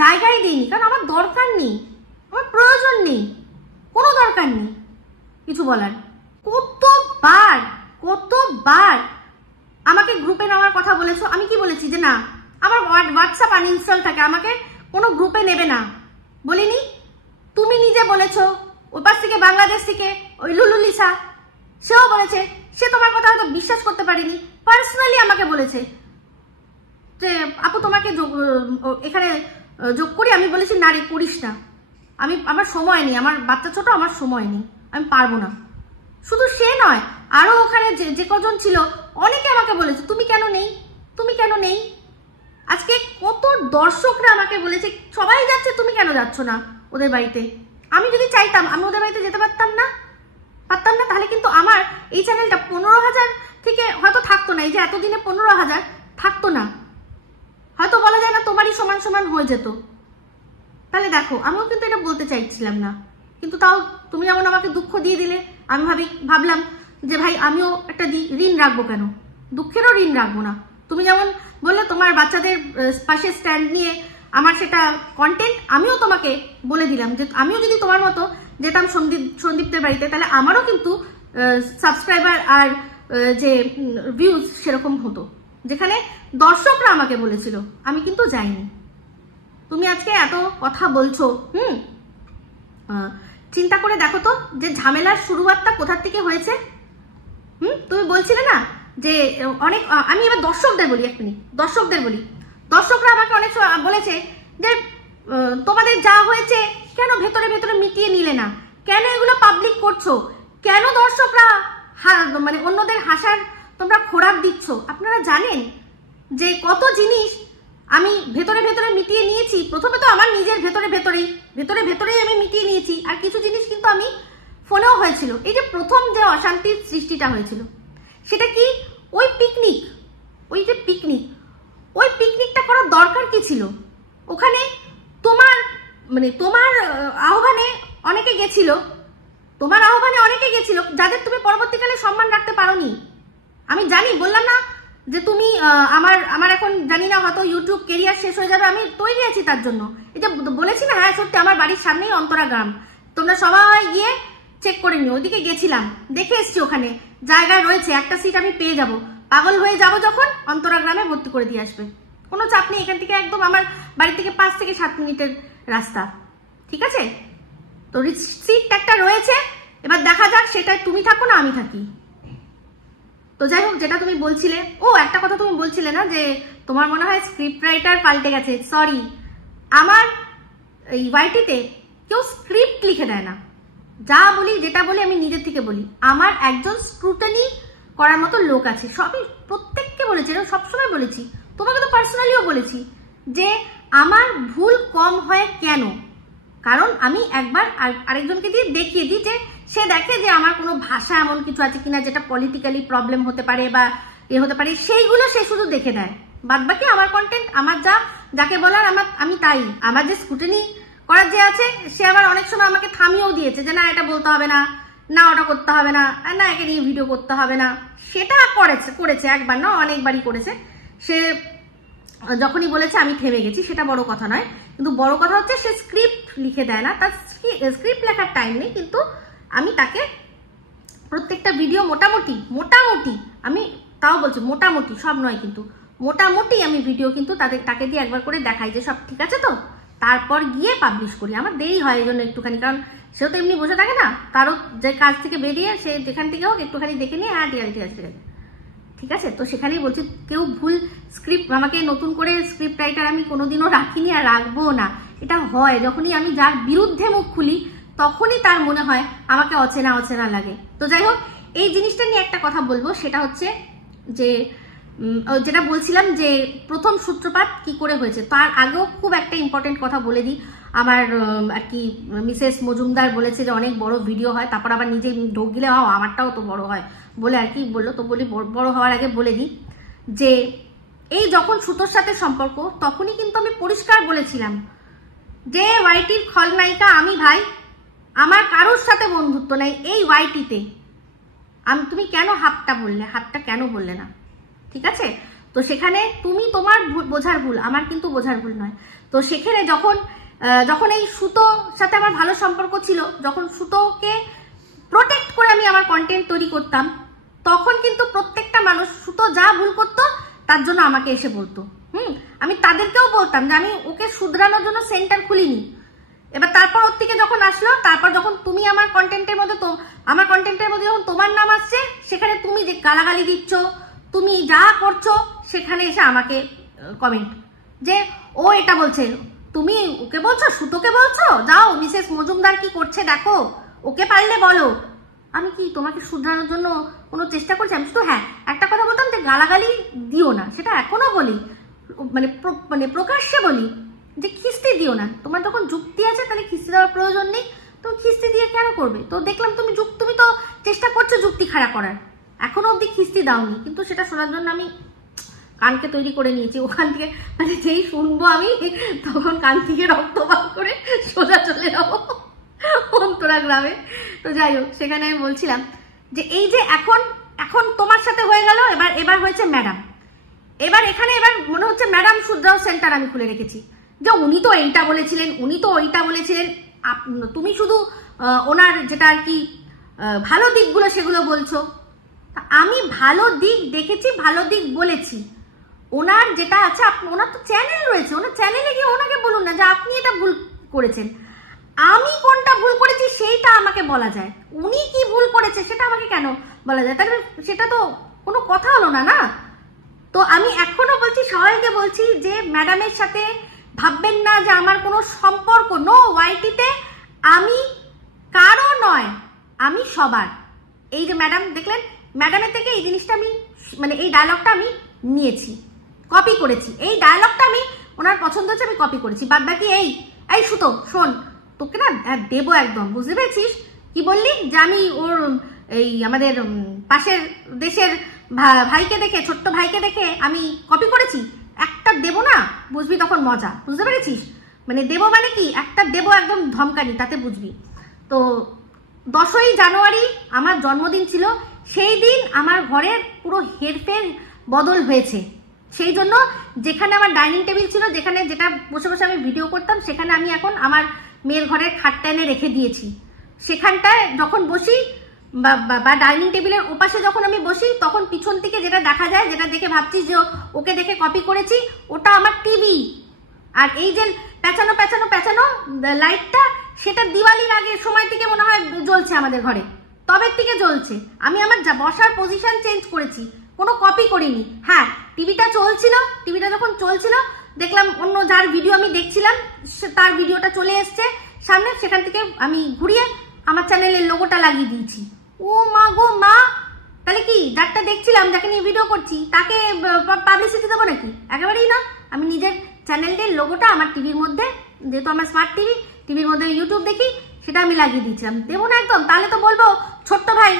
জায়গায় দিইনি, কারণ আমার দরকার নেই, আমার প্রয়োজন নেই, কোনো দরকার নেই কিছু বলার। কতবার আমাকে গ্রুপে নেওয়ার কথা বলেছো। আমি কি বলেছি যে না, আমার হোয়াটসঅ্যাপ আনইনস্টল থাকে, আমাকে কোনো গ্রুপে নেবে না, বলিনি? তুমি নিজে বলেছো। ওপাশ থেকে বাংলাদেশ থেকে ওই লুলুলিসা, সেও বলেছে, সে তোমার কথা হয়তো বিশ্বাস করতে পারিনি, পার্সোনালি আমাকে বলেছে যে আপু তোমাকে এখানে যোগ করি। আমি বলেছি না রে, করিস না, আমার সময় নেই, আমার বাচ্চা ছোট, আমার সময় নেই, আমি পারবো না। শুধু সে নয়, আরো ওখানে যে কজন ছিল অনেকে আমাকে বলেছে তুমি কেন নেই। আজকে কত দর্শকরা আমাকে বলেছে সবাই যাচ্ছে, তুমি কেন যাচ্ছ না ওদের বাড়িতে। আমি যদি চাইতাম আমি ওদের বাড়িতে যেতে পারতাম না, তাহলে কিন্তু আমার এই চ্যানেলটা 15,000 থেকে হয়তো থাকতো না। এই যে এতদিনে 15,000 থাকতো না, হয়তো বলা যায় না তোমারই সমান হয়ে যেত। তাহলে দেখো, আমিও কিন্তু এটা বলতে চাইছিলাম না, কিন্তু তাও তুমি যেমন আমাকে দুঃখ দিয়ে দিলে, আমি ভাবলাম যে ভাই আমিও একটা ঋণ রাখবো, কেন দুঃখেরও ঋণ রাখবো না। তুমি যেমন বললে তোমার বাচ্চাদের পাশে স্ট্যান্ড নিয়ে আমার সেটা কন্টেন্ট, আমিও তোমাকে বলে দিলাম যে আমিও যদি তোমার মতো যেতাম সন্দীপদের বাড়িতে, তাহলে আমারও কিন্তু সাবস্ক্রাইবার আর যে ভিউজ সেরকম হতো, যেখানে দর্শকরা আমাকে বলেছিল। আমি কিন্তু যাইনি। তুমি আজকে এত কথা বলছো, চিন্তা করে দেখো তো যে ঝামেলার শুরুয়াতটা কোথার থেকে হয়েছে। তুমি বলছিলে না যে অনেক, আমি এবার দর্শকদের বলি, দর্শকরা আমাকে অনেক বলেছে যে তোমাদের যা হয়েছে কেন ভেতরে মিটিয়ে নিলে না, কেন এগুলো পাবলিক করছো, কেন দর্শকরা মানে অন্যদের হাসার তোমরা খোরাক দিচ্ছ। আপনারা জানেন যে কত জিনিস আমি ভেতরে মিটিয়ে নিয়েছি। প্রথমে তো আমার নিজের ভেতরেই আমি মিটিয়ে নিয়েছি, আর কিছু জিনিস কিন্তু আমি ফোনেও হয়েছিল। এই যে প্রথম যে অশান্তির সৃষ্টিটা হয়েছিল, সেটা কি ওই পিকনিকটা করার দরকার কি ছিল? ওখানে তোমার আহ্বানে অনেকে গেছিল, যাদের তুমি পরবর্তীকালে সম্মান রাখতে পারোনি। আমি জানি, বললাম না যে তুমি আমার এখন জানি না হয়তো ইউটিউব কেরিয়ার শেষ হয়ে যাবে, আমি তৈরি আছি তার জন্য। এটা বলেছি না, হ্যাঁ সত্যি, আমার বাড়ির সামনেই অন্তরা গ্রাম, তোমরা সবাই গিয়ে চেক করে নিও। ওইদিকে গেছিলাম, দেখে এসছি, ওখানে জায়গায় রয়েছে, একটা সিট আমি পেয়ে যাব। পাগল হয়ে যাব যখন অন্তরা গ্রামে ভর্তি করে দিয়ে আসবে, কোনো চাপ নেই। এখান থেকে একদম আমার বাড়ি থেকে 5 থেকে 7 মিনিটের রাস্তা, ঠিক আছে? তো সিট একটা রয়েছে, এবার দেখা যাক সেটায় তুমি থাকো না আমি থাকি। তো যাই হোক, যেটা তুমি বলছিলে, একটা কথা তুমি বলছিলে না যে তোমার মনে হয় স্ক্রিপ্ট রাইটার পাল্টে গেছে। সরি, আমার এই ওয়াইটিতে কেউ স্ক্রিপ্ট লিখে দেয় না। যা বলি, যেটা বলি আমি নিজের থেকে বলি। আমার একজন স্ক্রুটনি করার মতো লোক আছে। সবই প্রত্যেককে বলেছি, সবসময় বলেছি, তোমাকে তো পার্সোনালিও বলেছি যে আমার ভুল কম হয় কেন, কারণ আমি একবার আরেকজনকে দিয়ে দেখিয়ে দিই যে সে দেখে যে আমার কোনো ভাষা এমন কিছু আছে কিনা যেটা পলিটিক্যালি প্রবলেম হতে পারে বা হতে পারে, সেইগুলো সে শুধু দেখে দেয়। বাদ বাকি আমার কন্টেন্ট, আমার যাকে বলার আমি তাই। আমার যে স্ক্রুটিনি করার যে আছে, সে আবার অনেক সময় আমাকে থামিয়েও দিয়েছে যে না এটা বলতে হবে না, না ওটা করতে হবে না, না একে নিয়ে ভিডিও করতে হবে না। সেটা করেছে একবার না, অনেকবারই করেছে। সে যখনই বলেছে আমি থেমে গেছি, সেটা বড় কথা নয়। কিন্তু বড় কথা হচ্ছে সে স্ক্রিপ্ট লিখে দেয় না, তার স্ক্রিপ্ট লেখার টাইম নেই। কিন্তু আমি তাকে প্রত্যেকটা ভিডিও মোটামুটি আমি তাও বলছি মোটামুটি, সব নয় কিন্তু মোটামুটি আমি ভিডিও কিন্তু তাকে দিয়ে একবার করে দেখাই যে সব ঠিক আছে তো, তারপর গিয়ে পাবলিশ করি। আমার দেরি হয় এই জন্য একটুখানি, কারণ সেও তো এমনি বসে থাকে না, তারও যে কাজ থেকে বেরিয়ে সে যেখান থেকে হোক একটুখানি দেখে নিয়ে হ্যাঁ ঠিক আছে ঠিক আছে। তো সেখানেই বলছি, কেউ ভুল স্ক্রিপ্ট, আমাকে নতুন করে স্ক্রিপ্ট রাইটার আমি কোনোদিনও রাখিনি আর রাখবো না। এটা হয় যখনই আমি যার বিরুদ্ধে মুখ খুলি, তখনই তার মনে হয় আমাকে অচেনা লাগে। তো যাই হোক, এই জিনিসটা নিয়ে একটা কথা বলবো, সেটা হচ্ছে যে যেটা বলছিলাম যে প্রথম সূত্রপাত কি করে হয়েছে। তার আগেও খুব একটা ইম্পর্টেন্ট কথা বলে দিই। আমার আর কি মিসেস মজুমদার বলেছে যে অনেক বড় ভিডিও হয়, তারপর আবার নিজে ঢোক গিলে আমারটাও তো বড় হয় বলে আর কি বললো। তো বলি বড় হওয়ার আগে বলে দিই যে এই যখন সুতোর সাথে সম্পর্ক, তখনই কিন্তু আমি পরিষ্কার বলেছিলাম যে ওয়াইটির খলনায়িকা আমি ভাই, আমার কারোর সাথে বন্ধুত্ব নাই এই ওয়াইটিতে। তুমি কেন হাতটা কেন বললে না? ঠিক আছে, তো সেখানে তুমি তোমার বোঝার ভুল, আমার কিন্তু বোঝার ভুল নয়। তো সেখানে যখন এই সুতোর সাথে আমার ভালো সম্পর্ক ছিল, যখন সুতোকে প্রোটেক্ট করে আমি আমার কন্টেন্ট তৈরি করতাম, তখন কিন্তু প্রত্যেকটা মানুষ সুতো যা ভুল করতো তার জন্য আমাকে এসে বলতো। আমি তাদেরকেও বলতাম যে আমি ওকে শুধরানোর জন্য সেন্টার খুলিনি। এবার তারপর ওর থেকে যখন আসলো, তারপর যখন তুমি আমার কন্টেন্টের মধ্যে যখন তোমার নাম আসছে, সেখানে তুমি যে গালাগালি দিচ্ছ, তুমি যা করছো, সেখানে এসে আমাকে কমেন্ট যে ও এটা বলছে, তুমি ওকে বলছো, সুতোকে বলছো, যাও মিসেস মজুমদার কি করছে দেখো, ওকে পারলে বলো। আমি কি তোমাকে শুধরানোর জন্য কোনো চেষ্টা করছি? আমি শুধু হ্যাঁ একটা কথা বলতাম যে গালাগালি দিও না, সেটা এখনো বলি, মানে প্রকাশ্যে বলি যে খিস্তি দিও না। তোমার যখন যুক্তি আছে তাহলে খিস্তি দেওয়ার প্রয়োজন নেই, তো খিস্তি দিয়ে কেন করবে? তো দেখলাম তুমি তো চেষ্টা করছো যুক্তি খাড়া করার, এখনো অব্দি খিস্তি দাওনি। কিন্তু সেটা শোনার জন্য আমি কানকে তৈরি করে নিয়েছি। ওখান থেকে মানে যেই শুনবো আমি, তখন কান থেকে রক্ত বার করে সোজা চলে যাবো অন্তরা গ্রামে। তো যাই হোক, সেখানে আমি বলছিলাম যে এই যে এখন তোমার সাথে হয়ে গেল, এবার হয়েছে ম্যাডাম। এবার মনে হচ্ছে ম্যাডাম শুধরাও সেন্টার আমি খুলে রেখেছি, যে উনি তো এইটা বলেছিলেন, উনি তো ওইটা বলেছিলেন, তুমি শুধু ওনার যেটা আর কি ভালো দিকগুলো সেগুলো বলছো। আমি ভালো দিক দেখেছি, ভালো দিক বলেছি। ওনার যেটা আছে, ওনার তো চ্যানেল রয়েছে, ওনার চ্যানেলে গিয়ে ওনাকে বলুন না যে আপনি এটা ভুল করেছেন। আমি কোনটা ভুল করেছি সেইটা আমাকে বলা যায়, উনি কি ভুল করেছে সেটা আমাকে কেন বলা যায়? তাহলে সেটা তো কোনো কথা হলো না। তো আমি এখনো বলছি, সবাইকে বলছি যে ম্যাডামের সাথে ভাববেন না যে আমার কোনো সম্পর্ক, নো। ওয়াইটিতে আমি কারো নয়, আমি সবার। এই যে ম্যাডাম দেখলেন, ম্যাডামের থেকে এই জিনিসটা আমি মানে এই ডায়লগটা আমি নিয়েছি, কপি করেছি। এই ডায়লগটা আমি ওনার পছন্দ হচ্ছে, আমি কপি করেছি। বাদ বাকি এই সুতো শোন, তোকে না দেবো একদম, বুঝতে পেরেছিস? কি বললি যে আমি ওর এই আমাদের পাশের দেশের ভাইকে দেখে, ছোট্ট ভাইকে দেখে আমি কপি করেছি, একটা দেবো না, বুঝবি তখন মজা, বুঝতে পেরেছিস? মানে দেবো মানে কি, একটা দেবো একদম ধমকানি, তাতে বুঝবি। তো 10ই জানুয়ারি আমার জন্মদিন ছিল, সেই দিন আমার ঘরের পুরো হেরফের বদল হয়েছে। সেই জন্য যেখানে আমার ডাইনিং টেবিল ছিল, যেটা বসে বসে আমি ভিডিও করতাম, সেখানে আমি এখন আমার মেয়ের ঘরের খাটটা এনে রেখে দিয়েছি। সেখানটায় যখন বসি বা ডাইনিং টেবিলের ওপাশে যখন আমি বসি, তখন পিছন থেকে যেটা দেখা যায়, যেটা দেখে ভাবছিস যে ওকে দেখে কপি করেছি, ওটা আমার টিভি। আর এই যে প্যাঁচানো লাইটটা, সেটা দিওয়ালির আগে সময় থেকে মনে হয় জ্বলছে আমাদের ঘরে, তবে থেকে চলছে। আমি আমার বসার পজিশন চেঞ্জ করেছি, কোনো কপি করিনি। হ্যাঁ, টিভিটা যখন চলছিল দেখলাম অন্য যার ভিডিও আমি দেখছিলাম তার ভিডিওটা চলে এসছে সামনে, সেখান থেকে আমি ঘুরিয়ে আমার চ্যানেলের লোগোটা লাগিয়ে দিয়েছি। ও মা গো মা, তাহলে কি যারটা দেখছিলাম, যাকে নিয়ে ভিডিও করছি, তাকে পাবলিসিটি দেবো নাকি? একেবারেই না। আমি নিজের চ্যানেলের লোগোটা আমার টিভির মধ্যে, যেহেতু আমার স্মার্ট টিভির মধ্যে ইউটিউব দেখি, সেটা আমি লাগিয়ে দিয়েছিলাম। দেবো না একদম। তাহলে তো বলবো ছোট্ট ভাই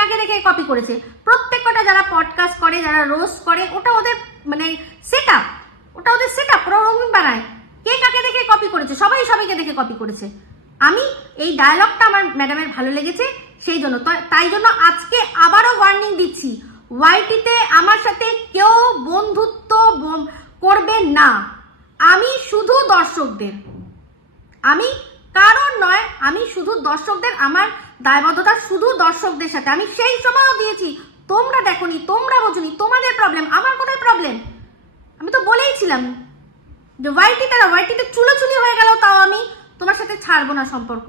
কাকে দেখে কপি করেছে। প্রত্যেক কটা যারা পডকাস্ট করে, যারা রোস্ট করে, ওটা ওদের মানে সেট আপ, প্রোগ্রামিং বানায়। কে কাকে দেখে কপি করেছে? সবাইকে দেখে কপি করেছে। আমি এই ডায়লগটা আমার ম্যাডামের ভালো লেগেছে, সেই জন্য তাই জন্য আজকে আবারও ওয়ার্নিং দিচ্ছি, ওয়াইটিতে আমার সাথে কেউ বন্ধুত্ব করবে না। আমি শুধু দর্শকদের, আমি কারণ নয়, আমি শুধু দর্শকদের, আমার দায়বদ্ধতা শুধু দর্শকদের সাথে। আমি সেই সময়ও দিয়েছি, তোমরা দেখোনি, তোমরা বোঝনি, তোমাদের প্রবলেম, আমার কোথায় প্রবলেম? আমি তো বলেইছিলাম যে ওয়াইটিতে চুলোচুলি হয়ে গেল, তাও আমি তোমার সাথে ছাড়বো না সম্পর্ক।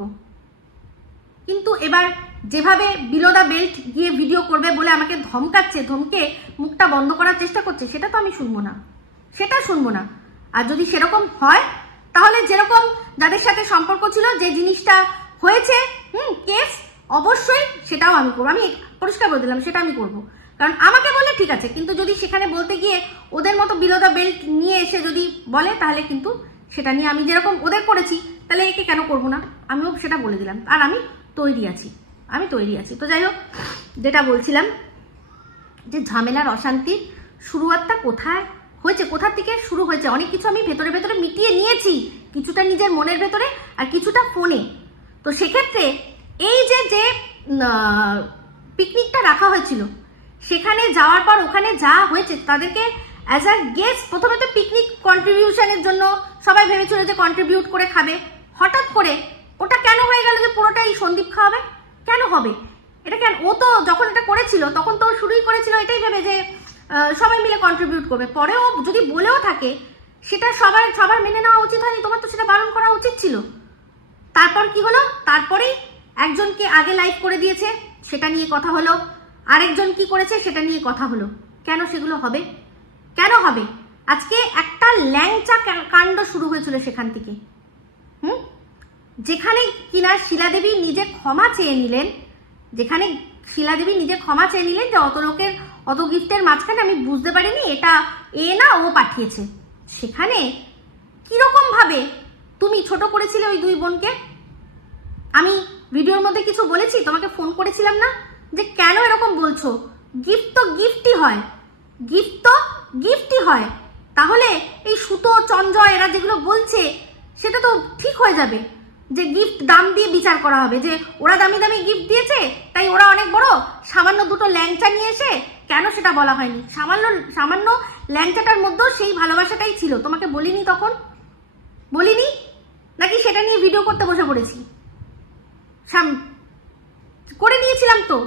কিন্তু এবার যেভাবে বিলো দ্য বেল্ট গিয়ে ভিডিও করবে বলে আমাকে ধমকাচ্ছে, ধমকে মুখটা বন্ধ করার চেষ্টা করছে, সেটা তো আমি শুনবো না। আর যদি সেরকম হয়, তাহলে যেরকম যাদের সাথে সম্পর্ক ছিল, যে জিনিসটা হয়েছে কেস, অবশ্যই সেটাও আমি করবো। আমি পরিষ্কার বলে দিলাম, সেটা আমি করবো। কারণ আমাকে বলে ঠিক আছে, কিন্তু যদি সেখানে বলতে গিয়ে ওদের মতো বিলো দ্য বেল্ট নিয়ে এসে যদি বলে, তাহলে কিন্তু সেটা নিয়ে আমি যেরকম ওদের করেছি, তাহলে একে কেন করবো না? আমিও সেটা বলে দিলাম। আর আমি তৈরি আছি। তো যাই হোক, যেটা বলছিলাম, যে ঝামেলার অশান্তির শুরুয়াতটা কোথা থেকে শুরু হয়েছে, অনেক কিছু আমি ভেতরে মিটিয়ে নিয়েছি, কিছুটা নিজের মনের ভেতরে আর কিছুটা ফোনে। তো সেক্ষেত্রে এই যে পিকনিকটা রাখা হয়েছিল, সেখানে যাওয়ার পর ওখানে যা হয়েছে, তাদেরকে অ্যাজ আ গেস্ট, প্রথমে তো পিকনিক কন্ট্রিবিউশনের জন্য সবাই ভেবেছিল যে কন্ট্রিবিউট করে খাবে। হঠাৎ করে ওটা কেন হয়ে গেল যে পুরোটাই সন্দীপ খাওয়াবে? কেন হবে এটা? কেন? ও তো যখন এটা করেছিল তখন তো শুরুই করেছিল এটাই ভেবে যে সবাই মিলে কন্ট্রিবিউট করবে। পরেও যদি বলেও থাকে, সেটা সবার মেনে নেওয়া উচিত হয়নি, তোমার তো সেটা বারণ করা উচিত ছিল। তারপর কি হলো? তারপরেই একজনকে আগে লাইভ করে দিয়েছে, সেটা নিয়ে কথা হলো। আরেকজন কি করেছে সেটা নিয়ে কথা হলো। কেন সেগুলো হবে? কেন হবে? আজকে একটা ল্যাংচা কাণ্ড শুরু হয়েছিল সেখান থেকে, যেখানে কিনা শিলাদেবী নিজে ক্ষমা চেয়ে নিলেন, যে অত লোকের অত গিফটের মাঝখানে আমি বুঝতে পারিনি এটা না ও পাঠিয়েছে। সেখানে কিরকম ভাবে তুমি ছোট করেছিলে ওই দুই বোনকে? আমি ভিডিওর মধ্যে কিছু বলেছি, তোমাকে ফোন করেছিলাম না যে কেন এরকম বলছো? গিফট তো গিফটই হয়। তাহলে এই সুতো, চঞ্জয় এরা যেগুলো বলছে, সেটা তো ঠিক হয়ে যাবে যে গিফট দাম দিয়ে বিচার করা হবে, যে ওরা দামি গিফট দিয়েছে তাই ওরা অনেক বড়। সামান্য দুটো ল্যাংচা নিয়ে এসে কেন সেটা বলা হয়নি? সামান্য ল্যাংচাটার মধ্যেও সেই ভালোবাসাটাই ছিল। তোমাকে বলিনি তখন? বলিনি নাকি? সেটা নিয়ে ভিডিও করতে বসে পড়েছি, করে নিয়েছিলাম তো,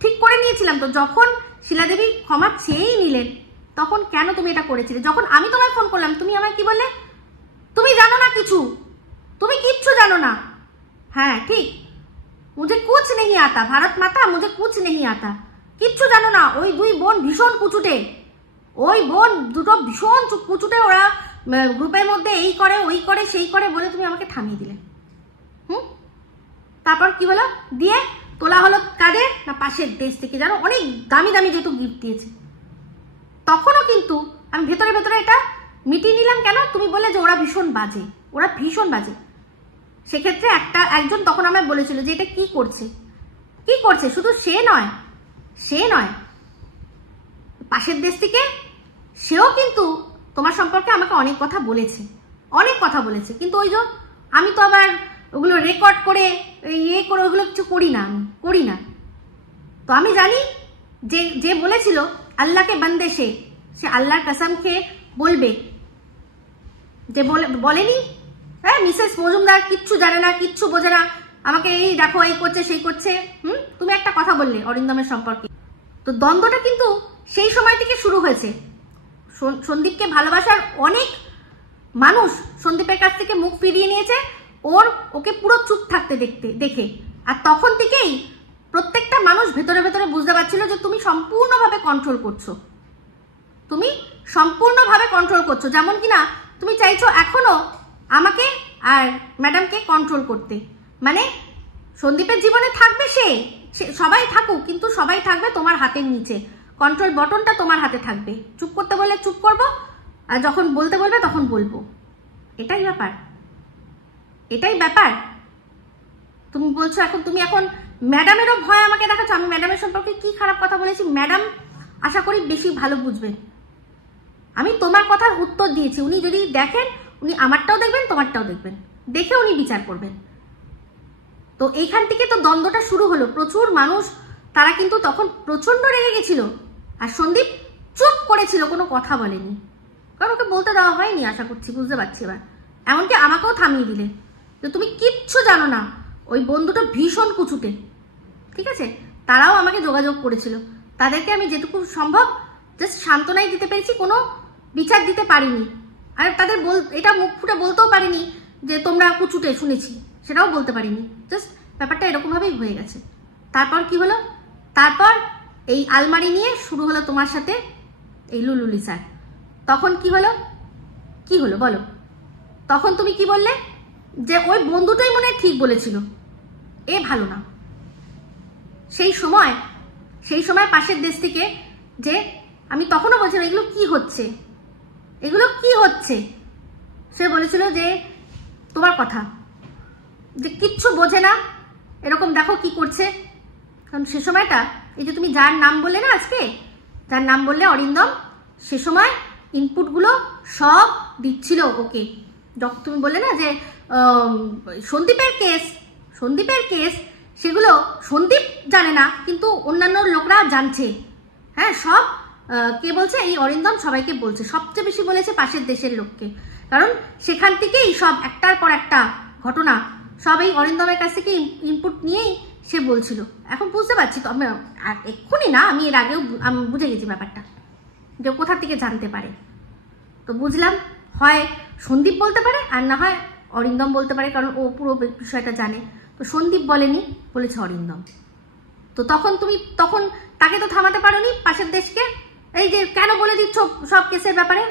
ঠিক করে নিয়েছিলাম তো। যখন শিলাদেবী ক্ষমা চেয়েই নিলেন, তখন কেন তুমি এটা করেছিলে? যখন আমি তোমায় ফোন করলাম, তুমি আমায় কি বললে? তুমি জানো না কিছু, তুমি কিচ্ছু জানো না। হ্যাঁ ঠিক, মুঝে কুছ নেই আতা, ভারত মাতা মুঝে কুছ নেই আতা, কিচ্ছু জানো না। ওই দুই বোন ভীষণ কুচুটে, ওরা গ্রুপের মধ্যে এই করে, ওই করে, সেই করে বলে তুমি আমাকে থামিয়ে দিলে। তারপর কি হলো? দিয়ে তোলা হলো কাদের না পাশের দেশ থেকে, জানো অনেক দামি যেহেতু গিফট দিয়েছে। তখনও কিন্তু আমি ভেতরে এটা মিটিয়ে নিলাম। কেন? তুমি বলে যে ওরা ভীষণ বাজে। সেক্ষেত্রে একজন তখন আমায় বলেছিল যে এটা কি করছে। শুধু সে নয়, পাশের দেশ থেকে সেও কিন্তু তোমার সম্পর্কে আমাকে অনেক কথা বলেছে। কিন্তু ওই যে আমি তো আবার ওগুলো রেকর্ড করে ওগুলো কিছু করি না। তো আমি জানি যে বলেছিল আল্লাহকে বান্দে, সে আল্লাহর কসম খেয়ে বলবে যে বলেনি হ্যাঁ মিসেস মজুমদার কিচ্ছু জানে না, কিচ্ছু বোঝে না, আমাকে এই দেখো এই করছে সেই করছে। তুমি একটা কথা বললে অরিন্দমের সম্পর্কে, তো দ্বন্দ্বটা কিন্তু সেই সময় থেকে শুরু হয়েছে। সন্দীপকে ভালোবাসার অনেক মানুষ সন্দীপের কাছ থেকে মুখ ফিরিয়ে নিয়েছে, ওকে পুরো চুপ থাকতে দেখে। আর তখন থেকেই প্রত্যেকটা মানুষ ভেতরে ভেতরে বুঝতে পারছিল যে তুমি সম্পূর্ণভাবে কন্ট্রোল করছো, তুমি সম্পূর্ণভাবে কন্ট্রোল করছো। যেমন কিনা তুমি চাইছো এখনো আমাকে আর ম্যাডামকে কন্ট্রোল করতে, মানে সন্দীপের জীবনে থাকবে সে সবাই থাকুক, কিন্তু সবাই থাকবে তোমার হাতের নিচে, কন্ট্রোল বটনটা তোমার হাতে থাকবে। চুপ করতে বললে চুপ করবো, আর যখন বলতে বলবে তখন বলবো। এটাই ব্যাপার, এটাই ব্যাপার। তুমি বলছো এখন তুমি এখন ম্যাডামেরও ভয় আমাকে দেখাচ্ছ। আমি ম্যাডামের সম্পর্কে কি খারাপ কথা বলেছি ম্যাডাম আশা করি বেশি ভালো বুঝবেন। আমি তোমার কথার উত্তর দিয়েছি, উনি যদি দেখেন উনি আমারটাও দেখবেন তোমারটাও দেখবেন, দেখে উনি বিচার করবেন। তো এইখান থেকে তো দ্বন্দ্বটা শুরু হলো। প্রচুর মানুষ তারা কিন্তু তখন প্রচন্ড রেগে গেছিল, আর সন্দীপ চুপ করেছিল, কোনো কথা বলেনি, কারণ ওকে বলতে দেওয়া হয়নি। আশা করছি বুঝতে পারছি এবার। এমনকি আমাকেও থামিয়ে দিলে যে তুমি কিচ্ছু জানো না। ওই বন্ধুটা ভীষণ কুচুটে, ঠিক আছে, তারাও আমাকে যোগাযোগ করেছিল, তাদেরকে আমি যেটুকু সম্ভব জাস্ট সান্ত্বনাই দিতে পেরেছি, কোনো বিচার দিতে পারিনি। আর তাদের এটা মুখ ফুটে বলতেও পারিনি যে তোমরা কুচুটে, শুনেছি সেটাও বলতে পারিনি। জাস্ট ব্যাপারটা এরকমভাবেই হয়ে গেছে। তারপর কি হলো, তারপর এই আলমারি নিয়ে শুরু হলো তোমার সাথে এই লুলুলি স্যার। তখন কি হলো, কি হলো বলো? তখন তুমি কি বললে যে ওই বন্ধুটাই মনে ঠিক বলেছিল, এ ভালো না। সেই সময় পাশের দেশ থেকে যে আমি তখনও বলছিলাম এগুলো কি হচ্ছে, এগুলো কি হচ্ছে, সে বলেছিল যে তোমার কথা, যে কিচ্ছু বোঝে না, এরকম দেখো কি করছে। কারণ সে সময়টা এই যে তুমি যার নাম বললে না আজকে, যার নাম বললে অরিন্দম, সে সময় ইনপুটগুলো সব দিচ্ছিল ওকে। যখন তুমি বললে না যে সন্দীপের কেস, সেগুলো সন্দীপ জানে না কিন্তু অন্যান্য লোকরা জানছে। হ্যাঁ, সব কে বলছে, এই অরিন্দম সবাইকে বলছে, সবচেয়ে বেশি বলেছে পাশের দেশের লোককে। কারণ সেখান থেকেই সব একটার পর একটা ঘটনা সব এই অরিন্দমের কাছ থেকে ইনপুট নিয়েই সে বলছিল। এখন বুঝতে পারছি তো, এক্ষুনি না, আমি এর আগেও আমি বুঝে গেছি ব্যাপারটা যে কোথা থেকে জানতে পারে। তো বুঝলাম হয় সন্দীপ বলতে পারে আর না হয় অরিন্দম বলতে পারে, কারণ ও পুরো বিষয়টা জানে। তো সন্দীপ বলেনি, বলেছে অরিন্দম। তো তখন তাকে তো থামাতে পারোনি পাশের দেশকে, এই যে কেন বলে দিচ্ছ সব কেসের ব্যাপারে,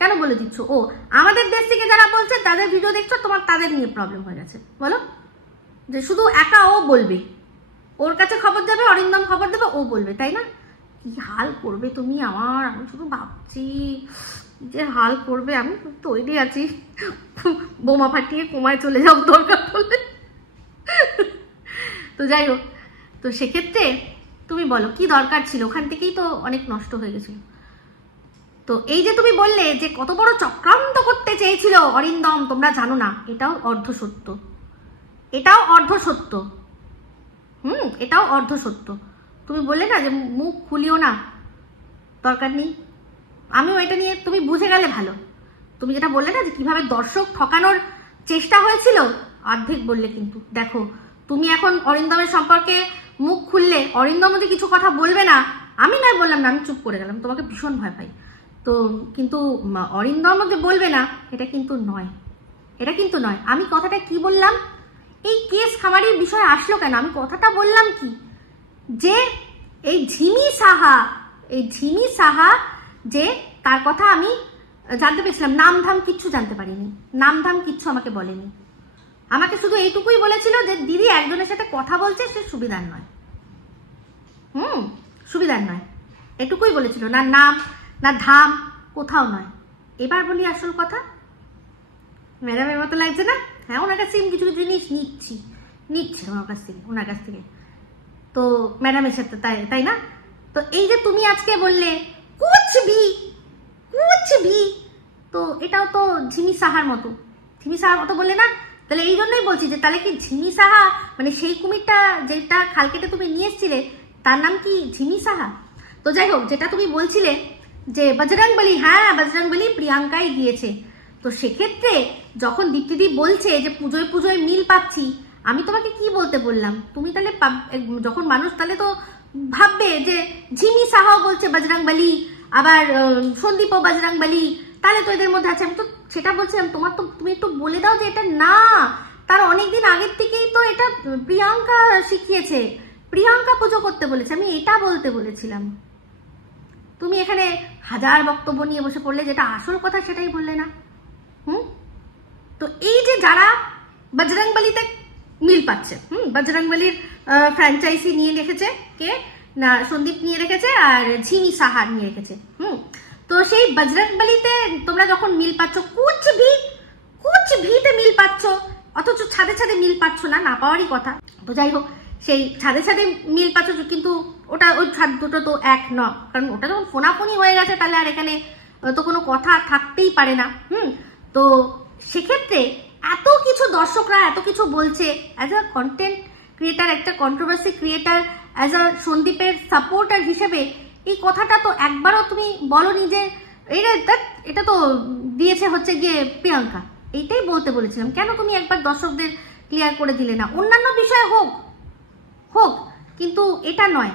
কেন বলে দিচ্ছ? ও আমাদের দেশ থেকে যারা বলছে তাদের ভিডিও দেখছো, তোমার তাদের নিয়ে প্রবলেম হয়ে গেছে বলো, যে শুধু একা ও বলবে, ওর কাছে খবর যাবে, অরিন্দম খবর দেবে, ও বলবে, তাই না? কি হাল করবে তুমি আমার, আমি শুধু ভাবছি যে হাল করবে। আমি তৈরি আছি বোমা ফাটিয়ে কোমায় চলে যাও দরকার পড়লে। তো যাই হোক, তো সেক্ষেত্রে তুমি বলো কি দরকার ছিল? ওখান থেকেই তো অনেক নষ্ট হয়ে গেছিল। তো এই যে তুমি বললে যে কত বড় চক্রান্ত করতে চেয়েছিল অরিন্দম, তোমরা জানো না, এটাও অর্ধসত্য, এটাও অর্ধসত্য। এটাও অর্ধসত্য। তুমি বললে না যে মুখ খুলিও না, দরকার নেই। আমিও এটা নিয়ে, তুমি বুঝে গেলে ভালো। তুমি যেটা বললে না যে কিভাবে দর্শক ঠকানোর চেষ্টা হয়েছিল, অর্ধেক বললে। কিন্তু দেখো, তুমি এখন অরিন্দমের সম্পর্কে মুখ খুললে, অরিন্দম যদি কিছু কথা বলবে না, আমি নয় বললাম না, আমি চুপ করে গেলাম, তোমাকে ভীষণ ভয় পাই। তো কিন্তু অরিন্দম যে বলবে না, এটা কিন্তু নয়, এটা কিন্তু নয়। আমি কথাটা কি বললাম, এই কেস খামারির বিষয় আসলো কেন, আমি কথাটা বললাম কি, যে এই ঝিমি সাহা যে তার কথা আমি জানতে পেরেছিলাম, নামধাম কিচ্ছু জানতে পারিনি, নামধাম কিচ্ছু আমাকে বলেনি। আমাকে শুধু এইটুকুই বলেছিল যে দিদি একজনের সাথে কথা বলছে, সে সুবিধার নয়, সুবিধার নয়, এটুকুই বলেছিল। না নাম না ধাম, কোথাও নয়। এবার বলি আসল কথা, ম্যাডামের মতো লাগছে না? হ্যাঁ, ওনার কাছ থেকে কিছু কিছু জিনিস নিচ্ছে ওনার কাছ থেকে। তো ম্যাডামের সাথে তাই না? তো এই যে তুমি আজকে বললে কুছ ভি, তো এটাও তো ঝিমি সাহার মতো বললে না? তাহলে এই জন্যই বলছি যে তাহলে কি ঝিমি সাহা, মানে সেই কুমিরটা যেটা খালকেটে তুমি নিয়ে এসেছিলে, তার নাম কি ঝিমি সাহা? তো যাই হোক, যেটা তুমি বলছিলে যে বজরংবলী, হ্যাঁ বজরংবলী প্রিয়াঙ্কাই দিয়েছে। তো সেক্ষেত্রে যখন দীপ্তিদি বলছে যে পুজোয় মিল পাচ্ছি, আমি তোমাকে কি বলতে বললাম? তুমি তাহলে যখন মানুষ তাহলে তো ভাববে যে ঝিমি সাহাও বলছে বজরংবলী, আবার সন্দীপও বজরংবলী, তাহলে তো এদের মধ্যে আছে। আমি তো সেটা বলছিলাম, তুমি একটু বলে দাও যে এটা না, তার অনেকদিন আগের থেকেই তো এটা প্রিয়াঙ্কা শিখিয়েছে, প্রিয়াঙ্কা পুজো করতে বলেছে, আমি এটা বলতে বলেছিলাম। তুমি এখানে হাজার বক্তব্য নিয়ে বসে পড়লে, যেটা আসল কথা সেটাই বললে না। তো এই যে যারা বজরংবলিতে মিল পাচ্ছে, বজরংবলির ফ্র্যাঞ্চাইজি নিয়ে রেখেছে কে না, সন্দীপ নিয়ে রেখেছে আর ঝিমি সাহা নিয়ে রেখেছে। তো সেই বজরংবলিতে তোমরা যখন মিল পাচ্ছ, কুছ ভিতে মিল পাচ্ছ, অথচ ছাদে ছাদে মিল পাচ্ছ না, না পাওয়ারই কথা। তো যাই হোক, সেই ছাদে ছাদে মিল পাচ্ছ, কিন্তু ওটা ওই ছাদ দুটো তো এক ন, কারণ ওটা যখন ফোনাফোনি হয়ে গেছে তাহলে আর এখানে তো কোনো কথা থাকতেই পারে না। তো সেক্ষেত্রে এত কিছু দর্শকরা এত কিছু বলছে, অ্যাজ আ কন্টেন্ট ক্রিয়েটার, একটা কন্ট্রোভার্সি ক্রিয়েটার, অ্যাজ আ সন্দীপের সাপোর্টার হিসেবে এই কথাটা তো একবারও তুমি বলনি যে এটা তো দিয়েছে হচ্ছে গিয়ে প্রিয়াঙ্কা। এইটাই বলতে বলেছিলাম, কেন তুমি একবার দর্শকদের ক্লিয়ার করে দিলে না? অন্যান্য বিষয় হোক, কিন্তু এটা নয়।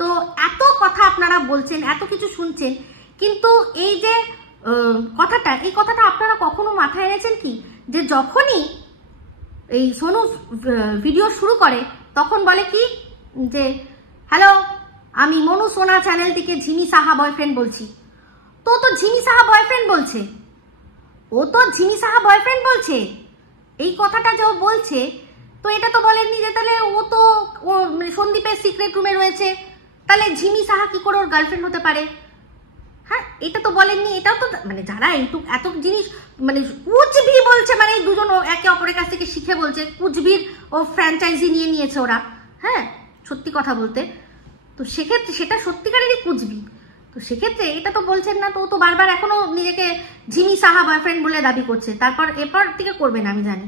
তো এত কথা আপনারা বলছেন, এত কিছু শুনছেন, কিন্তু এই যে এই কথাটা আপনারা কখনো মাথায় এনেছেন কি, যে যখনই এই সোনু ভিডিও শুরু করে তখন বলে কি যে হ্যালো, আমি মনু সোনা চ্যানেল থেকে ঝিমি সাহা বয়ফ্রেন্ড বলছি। তো ঝিমি সাহা বয়ফ্রেন্ড বলছে, ঝিমি সাহা বয়ফ্রেন্ড বলছে। এই কথাটা যে ও বলছে, তো এটা তো বলেননি যে তাহলে ও মানে সন্দীপের সিক্রেট রুমে রয়েছে, তাহলে ঝিমি সাহা কি করে ওর গার্লফ্রেন্ড হতে পারে? হ্যাঁ, এটা তো বলেননি। এটাও তো মানে যারা এত জিনিস মানে কুচবি বলছে, মানে দুজন একে অপরের কাছ থেকে শিখে বলছে, কুচবির ও ফ্র্যাঞ্চাইজি নিয়ে নিয়েছে ওরা। হ্যাঁ, সত্যি কথা বলতে, তো সেক্ষেত্রে সেটা সত্যিকারেরই কুচবি। তো সেক্ষেত্রে এটা তো বলছেন না, তো ও তো বারবার এখনো নিজেকে ঝিমি সাহা বয়ফ্রেন্ড বলে দাবি করছে। এরপর থেকে করবে না, আমি জানি